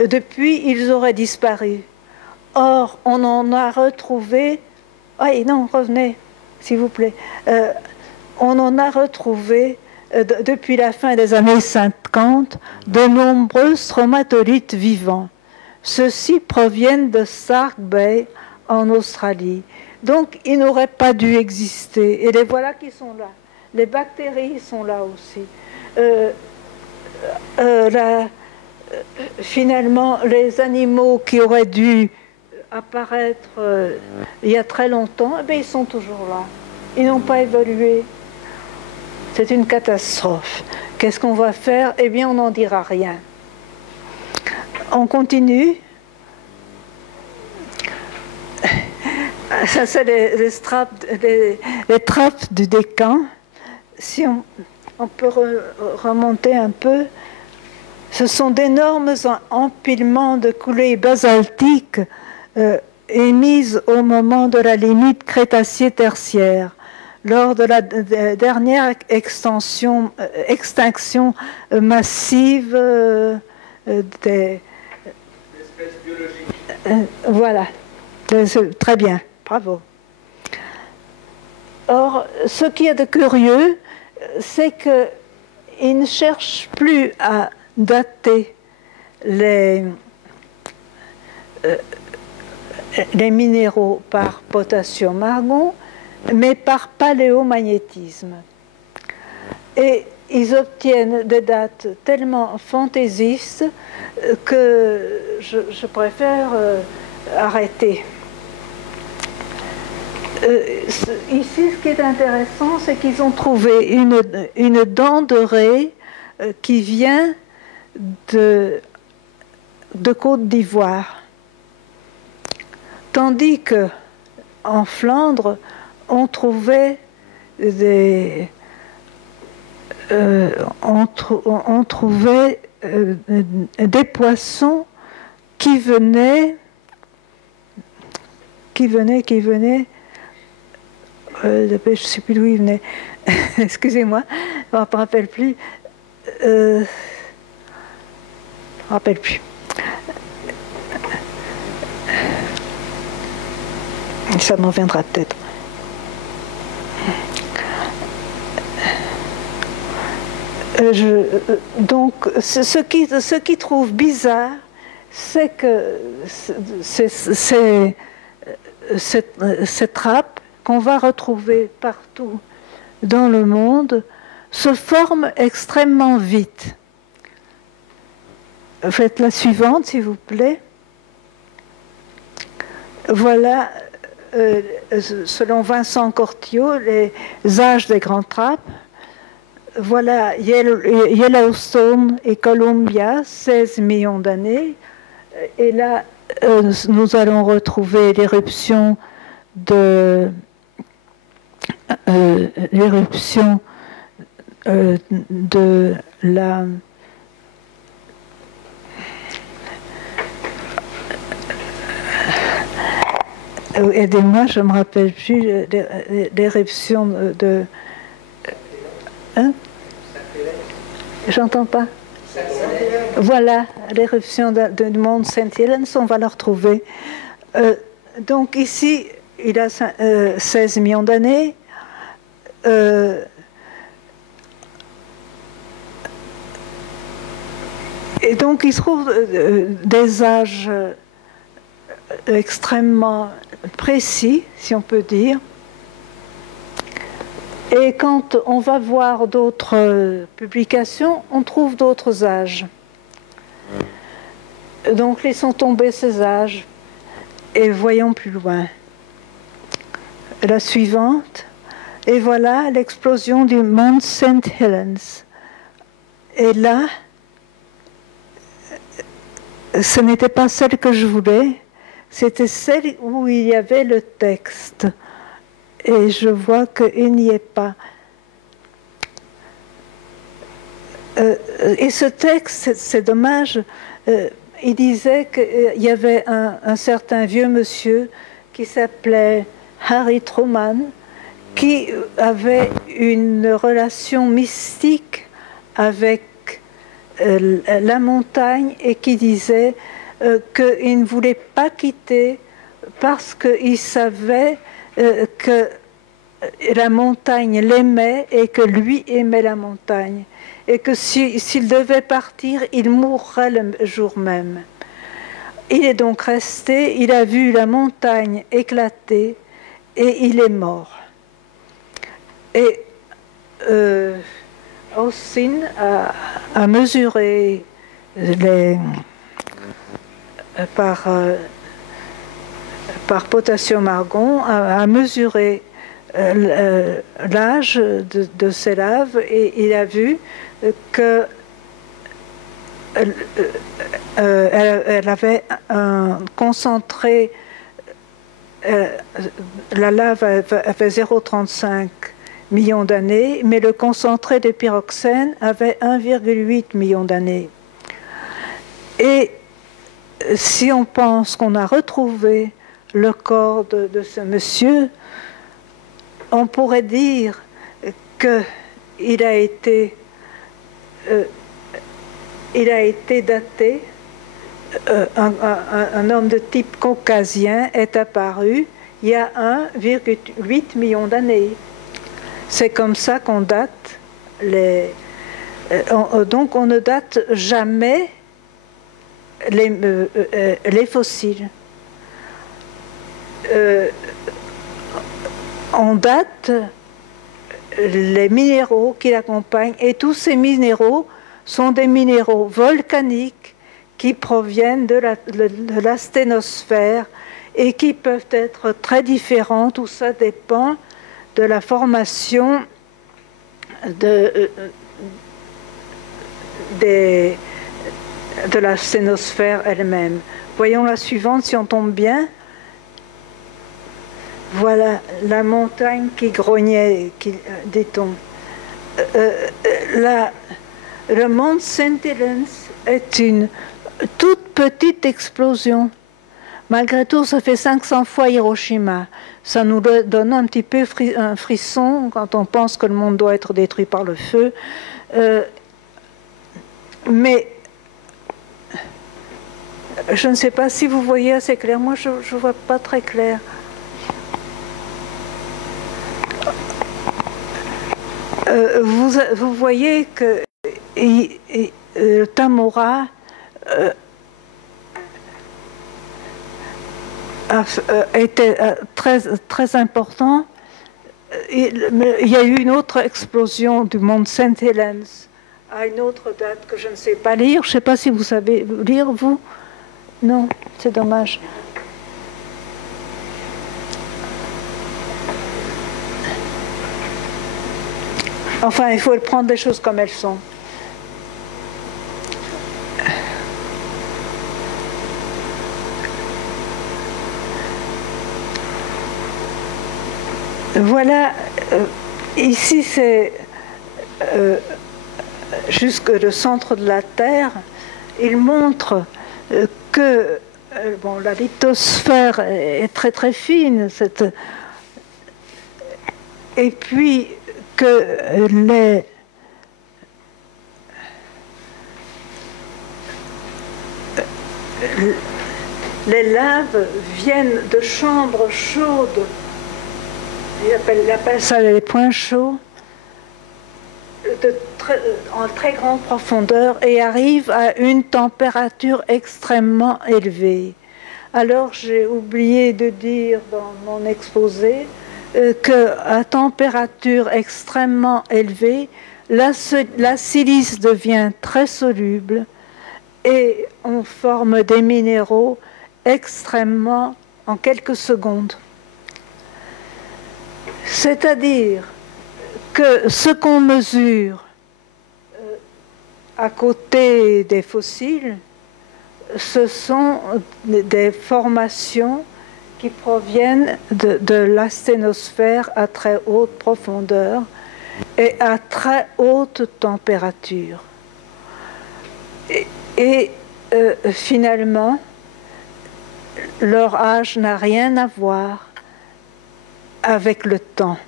Depuis, ils auraient disparu. Or, on en a retrouvé... Ah non, revenez, s'il vous plaît. On en a retrouvé, depuis la fin des années 50, de nombreux stromatolites vivants. Ceux-ci proviennent de Stark Bay, en Australie. Donc, ils n'auraient pas dû exister. Et les voilà qui sont là. Les bactéries sont là aussi. Finalement, les animaux qui auraient dû apparaître il y a très longtemps, eh bien, ils sont toujours là. Ils n'ont pas évolué. C'est une catastrophe. Qu'est-ce qu'on va faire? Eh bien, on n'en dira rien. On continue. Ça, c'est les trappes du Décan. Si on peut remonter un peu, ce sont d'énormes empilements de coulées basaltiques émises au moment de la limite Crétacé-Tertiaire, lors de la dernière extinction massive des espèces biologiques. Voilà, très bien, bravo. Or, ce qui est de curieux, c'est qu'ils ne cherchent plus à dater les minéraux par potassium-argon, mais par paléomagnétisme. Et ils obtiennent des dates tellement fantaisistes que je préfère arrêter. Ici, ce qui est intéressant, c'est qu'ils ont trouvé une dent de raie qui vient de Côte d'Ivoire. Tandis qu'en Flandre, on trouvait des poissons qui venaient, je ne sais plus d'où ils venaient, excusez-moi, je ne me rappelle plus. Ça m'en viendra peut-être. Donc, ce qui trouve bizarre, c'est que ces trappes qu'on va retrouver partout dans le monde se forment extrêmement vite. Faites la suivante, s'il vous plaît. Voilà, selon Vincent Courtillot, les âges des grandes trappes. voilà Yellowstone et Columbia, 16 millions d'années. Et là, nous allons retrouver l'éruption de la aidez-moi, je ne me rappelle plus l'éruption de hein? J'entends pas. Voilà, l'éruption du mont St. Helens, on va la retrouver. Donc ici, il a 16 millions d'années. Et donc il se trouve des âges extrêmement précis, si on peut dire. Et quand on va voir d'autres publications, on trouve d'autres âges. Donc laissons tomber ces âges et voyons plus loin. La suivante, et voilà l'explosion du mont St. Helens. Et là, ce n'était pas celle que je voulais, c'était celle où il y avait le texte. Et je vois qu'il n'y est pas. Et ce texte, c'est dommage, il disait qu'il y avait un certain vieux monsieur qui s'appelait Harry Truman, qui avait une relation mystique avec la montagne et qui disait qu'il ne voulait pas quitter parce qu'il savait que la montagne l'aimait et que lui aimait la montagne. Et que s'il devait partir, il mourrait le jour même. Il est donc resté, il a vu la montagne éclater et il est mort. Et Austin a mesuré par potassium-argon, a mesuré l'âge de ces laves et il a vu que elle avait un concentré, la lave avait 0,35 millions d'années, mais le concentré de pyroxène avait 1,8 million d'années. Et si on pense qu'on a retrouvé le corps de ce monsieur, on pourrait dire qu'il a été daté, un homme de type caucasien est apparu il y a 1,8 million d'années. C'est comme ça qu'on date donc on ne date jamais les fossiles. On date les minéraux qui l'accompagnent et tous ces minéraux sont des minéraux volcaniques qui proviennent de la sténosphère et qui peuvent être très différents. Tout ça dépend de la formation de la sténosphère elle-même. Voyons la suivante si on tombe bien. Voilà la montagne qui grognait, dit-on. Le mont St. Helens est une toute petite explosion. Malgré tout, ça fait 500 fois Hiroshima. Ça nous donne un petit peu un frisson quand on pense que le monde doit être détruit par le feu. Mais je ne sais pas si vous voyez assez clair. Moi, je ne vois pas très clair. Vous voyez que Tamora était très important. Il y a eu une autre explosion du mont St. Helens à une autre date que je ne sais pas lire. Je ne sais pas si vous savez lire, vous. Non, c'est dommage. Enfin, il faut prendre les choses comme elles sont. Voilà, ici c'est jusque le centre de la Terre. Il montre que bon, la lithosphère est très très fine, et puis que les laves viennent de chambres chaudes. Il appelle ça les points chauds, en très grande profondeur, et arrivent à une température extrêmement élevée. Alors j'ai oublié de dire dans mon exposé qu'à température extrêmement élevée, la silice devient très soluble et on forme des minéraux extrêmement en quelques secondes. C'est-à-dire que ce qu'on mesure à côté des fossiles, ce sont des formations qui proviennent de l'asténosphère à très haute profondeur et à très haute température. Et finalement, leur âge n'a rien à voir avec le temps.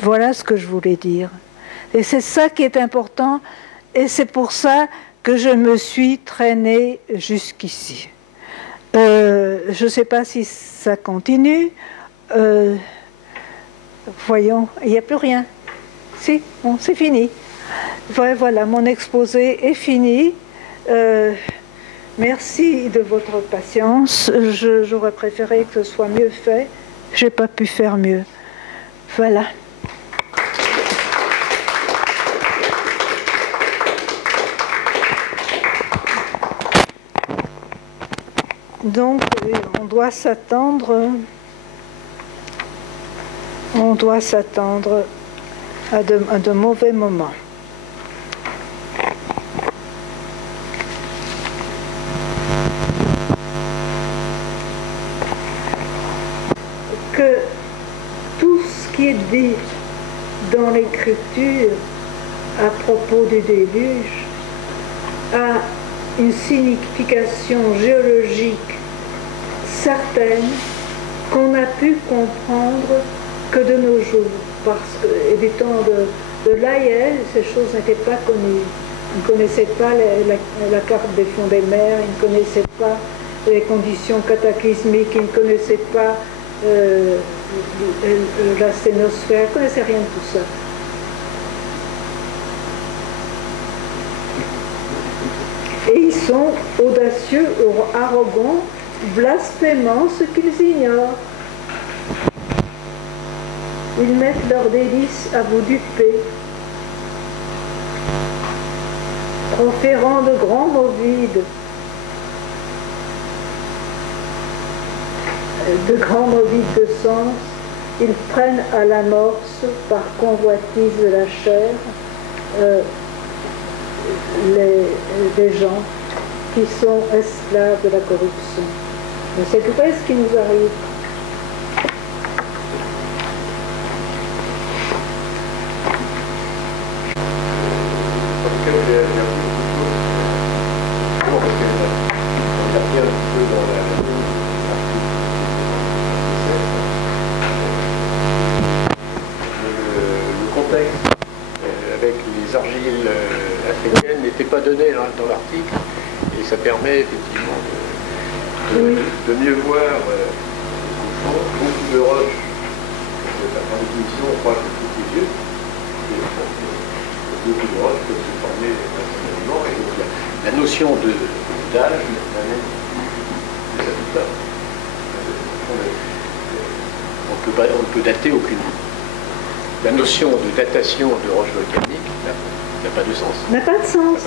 Voilà ce que je voulais dire. Et c'est ça qui est important, et c'est pour ça que je me suis traînée jusqu'ici. Je ne sais pas si ça continue. Voyons, il n'y a plus rien. Si, bon, c'est fini. Voilà, mon exposé est fini. Merci de votre patience. J'aurais préféré que ce soit mieux fait. Je n'ai pas pu faire mieux. Voilà. Donc, on doit s'attendre à de mauvais moments. Que tout ce qui est dit dans l'Écriture à propos du déluge a une signification géologique certaine qu'on n'a pu comprendre que de nos jours, parce que du temps de Lyell, ces choses n'étaient pas connues. Ils ne connaissaient pas la carte des fonds des mers, ils ne connaissaient pas les conditions cataclysmiques, ils ne connaissaient pas la sténosphère, ils ne connaissaient rien de tout ça. Et ils sont audacieux, arrogants, blasphémant ce qu'ils ignorent. Ils mettent leurs délices à vous duper, proférant de grands mots vides, de sens. Ils prennent à l'amorce, par convoitise de la chair, les gens qui sont esclaves de la corruption. Mais c'est vrai ce qui nous arrive. Le contexte avec les argiles africaines n'était pas donné dans l'article, et ça permet effectivement de mieux voir beaucoup de roches. Par définition, on croit que tout est vieux, et beaucoup de roches peuvent se former personnellement, et donc la notion d'âge n'amène que ça tout ça. On ne peut dater aucune. La notion de datation de roches volcaniques n'a pas de sens. N'a pas de sens.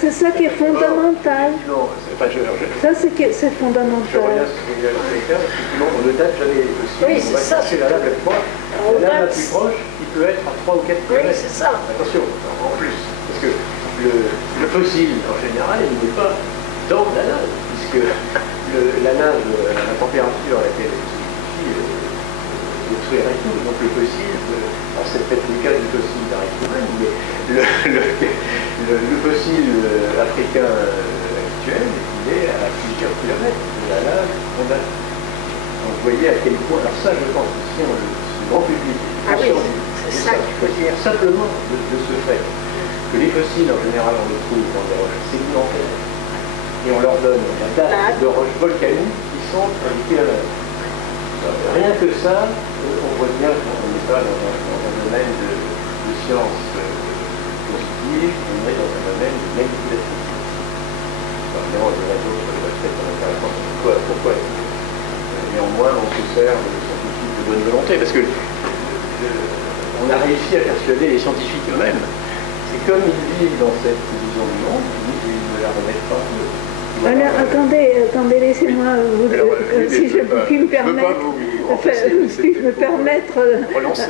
C'est ça qui est fondamental. Non, ça, c'est fondamental. Je reviens sur ce que effectivement, on ne date jamais aussi. Oui, c'est ça. C'est valable avec moi. La lame la plus proche, il peut être à 3 ou 4 km. Oui, c'est ça. Attention, en plus, parce que le fossile, en général, il n'est pas dans la lave, puisque la lave, la température à laquelle elle se suffit, détruire et tout. Donc le fossile, alors c'est peut-être le cas du fossile d'Aristoman, mais le fossile africain actuel, il est à plusieurs kilomètres de la lave fondale. Donc vous voyez à quel point, alors ça je pense que si on le grand public, c'est ça qu'il faut dire simplement de ce fait que les fossiles en général on les trouve dans des roches sédimentaires et on leur donne la date de roches volcaniques qui sont indiquées à la lave. Rien que ça, on voit bien qu'on n'est pas dans un domaine de sciences positives, on est dans un domaine de manipulation. Évidemment, il y en a d'autres aspects qui sont intéressants. Pourquoi néanmoins, on se sert de scientifiques de bonne volonté, parce que on a réussi à persuader les scientifiques eux-mêmes. C'est comme ils vivent dans cette vision du monde, ils ne la remettent pas. Alors, attendez, laissez-moi vous, si je puis me permettre,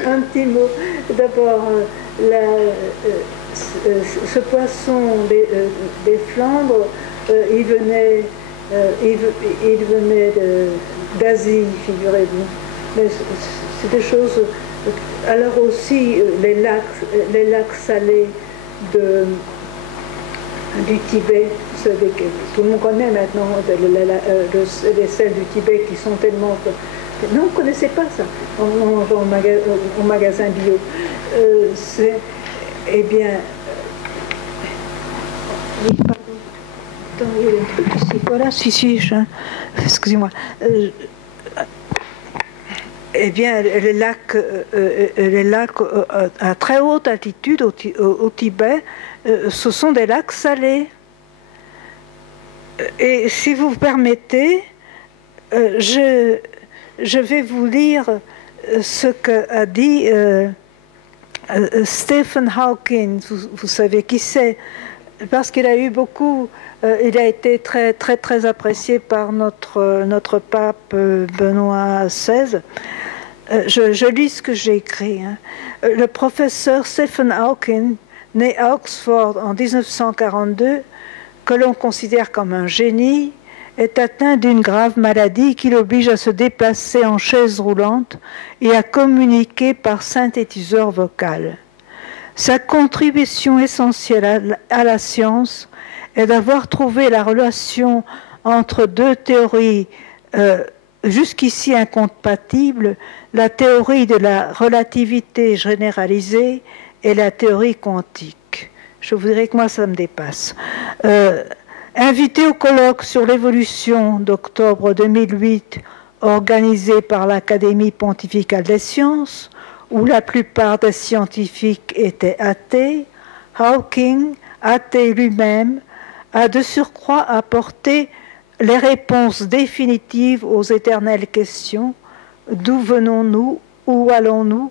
un petit mot. D'abord, ce poisson des Flandres, il venait d'Asie, figurez-vous. Mais c'est des choses. Alors aussi, les lacs salés du Tibet, tout le monde connaît maintenant les sels du Tibet qui sont tellement... Non, on ne connaissait pas ça au magasin bio. Eh bien... Attends, il y a un truc ici. Voilà, si, excusez-moi. Eh bien, les lacs à très haute altitude au Tibet, ce sont des lacs salés. Et si vous permettez, je vais vous lire ce qu'a dit Stephen Hawking. Vous savez qui c'est, parce qu'il a eu beaucoup... il a été très, très, très apprécié par notre pape Benoît XVI. Je lis ce que j'ai écrit. Le professeur Stephen Hawking, né à Oxford en 1942, que l'on considère comme un génie, est atteint d'une grave maladie qui l'oblige à se déplacer en chaise roulante et à communiquer par synthétiseur vocal. Sa contribution essentielle à la science est d'avoir trouvé la relation entre deux théories jusqu'ici incompatibles, la théorie de la relativité généralisée et la théorie quantique. Je voudrais que moi ça me dépasse. Invité au colloque sur l'évolution d'octobre 2008, organisé par l'Académie pontificale des sciences, où la plupart des scientifiques étaient athées, Hawking, athée lui-même, a de surcroît apporté les réponses définitives aux éternelles questions: d'où venons-nous, où allons-nous,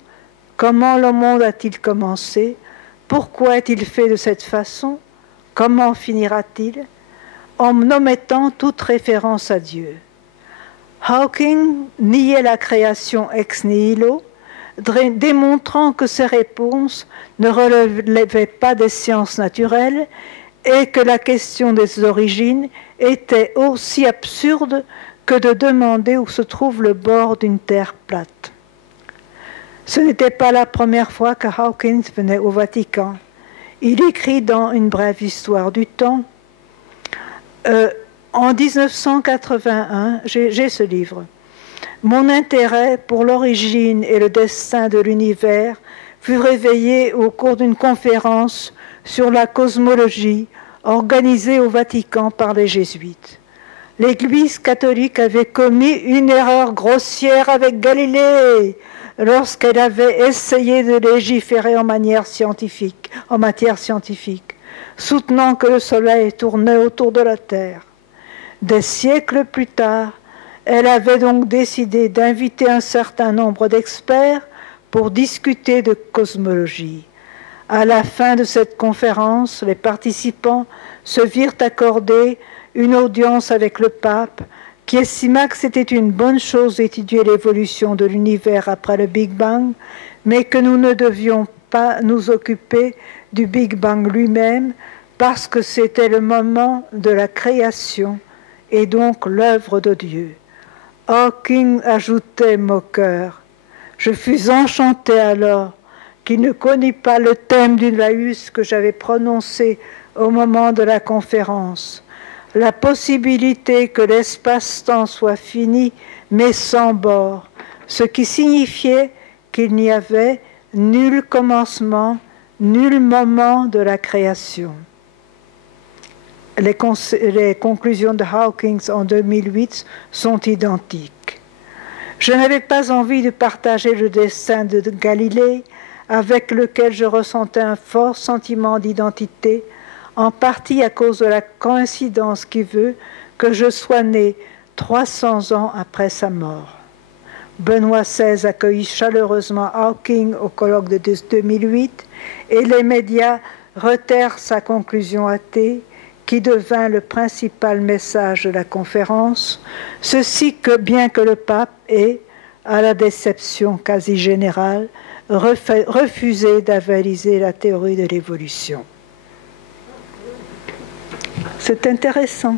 comment le monde a-t-il commencé, pourquoi est-il fait de cette façon, comment finira-t-il, en omettant toute référence à Dieu. Hawking niait la création ex nihilo, démontrant que ces réponses ne relevaient pas des sciences naturelles et que la question des origines était aussi absurde que de demander où se trouve le bord d'une terre plate. Ce n'était pas la première fois que Hawking venait au Vatican. Il écrit dans Une brève histoire du temps. En 1981, j'ai ce livre. Mon intérêt pour l'origine et le destin de l'univers fut réveillé au cours d'une conférence sur la cosmologie organisée au Vatican par les jésuites. L'Église catholique avait commis une erreur grossière avec Galilée lorsqu'elle avait essayé de légiférer en matière scientifique, soutenant que le Soleil tournait autour de la Terre. Des siècles plus tard, elle avait donc décidé d'inviter un certain nombre d'experts pour discuter de cosmologie. À la fin de cette conférence, les participants se virent accorder une audience avec le pape, qui estima que c'était une bonne chose d'étudier l'évolution de l'univers après le Big Bang, mais que nous ne devions pas nous occuper du Big Bang lui-même parce que c'était le moment de la création et donc l'œuvre de Dieu. Hawking ajoutait moqueur: « Je fus enchanté alors qu'il ne connut pas le thème du laïus que j'avais prononcé au moment de la conférence. La possibilité que l'espace-temps soit fini, mais sans bord, ce qui signifiait qu'il n'y avait nul commencement, nul moment de la création. » Les conclusions de Hawking en 2008 sont identiques. Je n'avais pas envie de partager le destin de Galilée, avec lequel je ressentais un fort sentiment d'identité, en partie à cause de la coïncidence qui veut que je sois né 300 ans après sa mort. Benoît XVI accueillit chaleureusement Hawking au colloque de 2008 et les médias retirent sa conclusion athée, qui devint le principal message de la conférence, ceci que bien que le pape ait, à la déception quasi générale, refusé d'avaliser la théorie de l'évolution. C'est intéressant.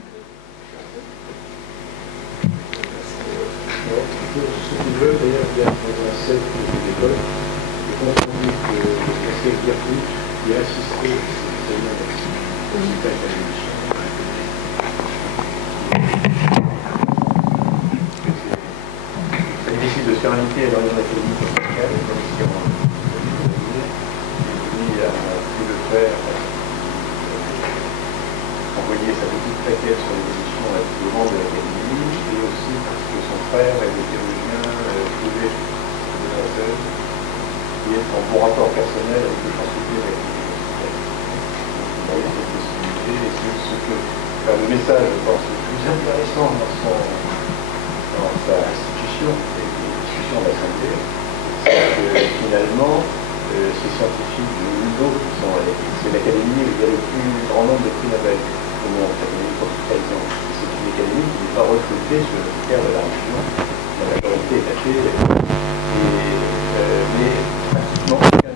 Ce qu'il veut, d'ailleurs, il y a dans un set de l'école, le contenu de Pascal Guerpouche, qui a assisté au résultat de la émission. C'est difficile de se faire inviter dans les académies musicales, donc si on lui a pu le faire, envoyer sa petite plaquette sur l'émission à tout le monde de l'académie, et aussi parce que son frère est le théologien privé de la thèse, qui est en bon rapport personnel avec le chancelier de l'académie. Il a eu cette possibilité, et c'est ce que le message, je pense, le plus intéressant dans sa institution et les discussions de la santé, c'est que finalement, ces scientifiques de Hulot, c'est l'académie où il y a le plus grand nombre de prix Nobel au monde, l'académie par exemple. C'est une académie qui n'est pas recrutée sur le critère de la religion. La majorité est athée, mais pratiquement aucun.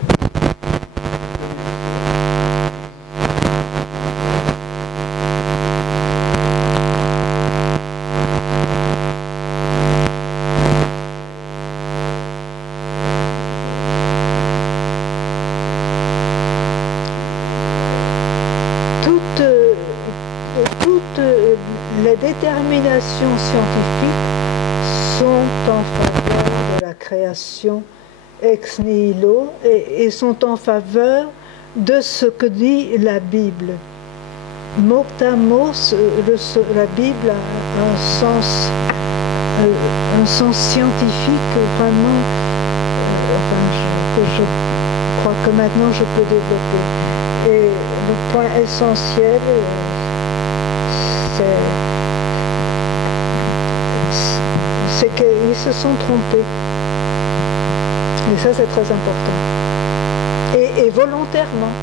Les déterminations scientifiques sont en faveur de la création ex nihilo et sont en faveur de ce que dit la Bible. Mot à mot, la Bible a un sens scientifique vraiment, que je crois que maintenant je peux développer. Et le point essentiel, c'est qu'ils se sont trompés. Et ça, c'est très important. Et volontairement.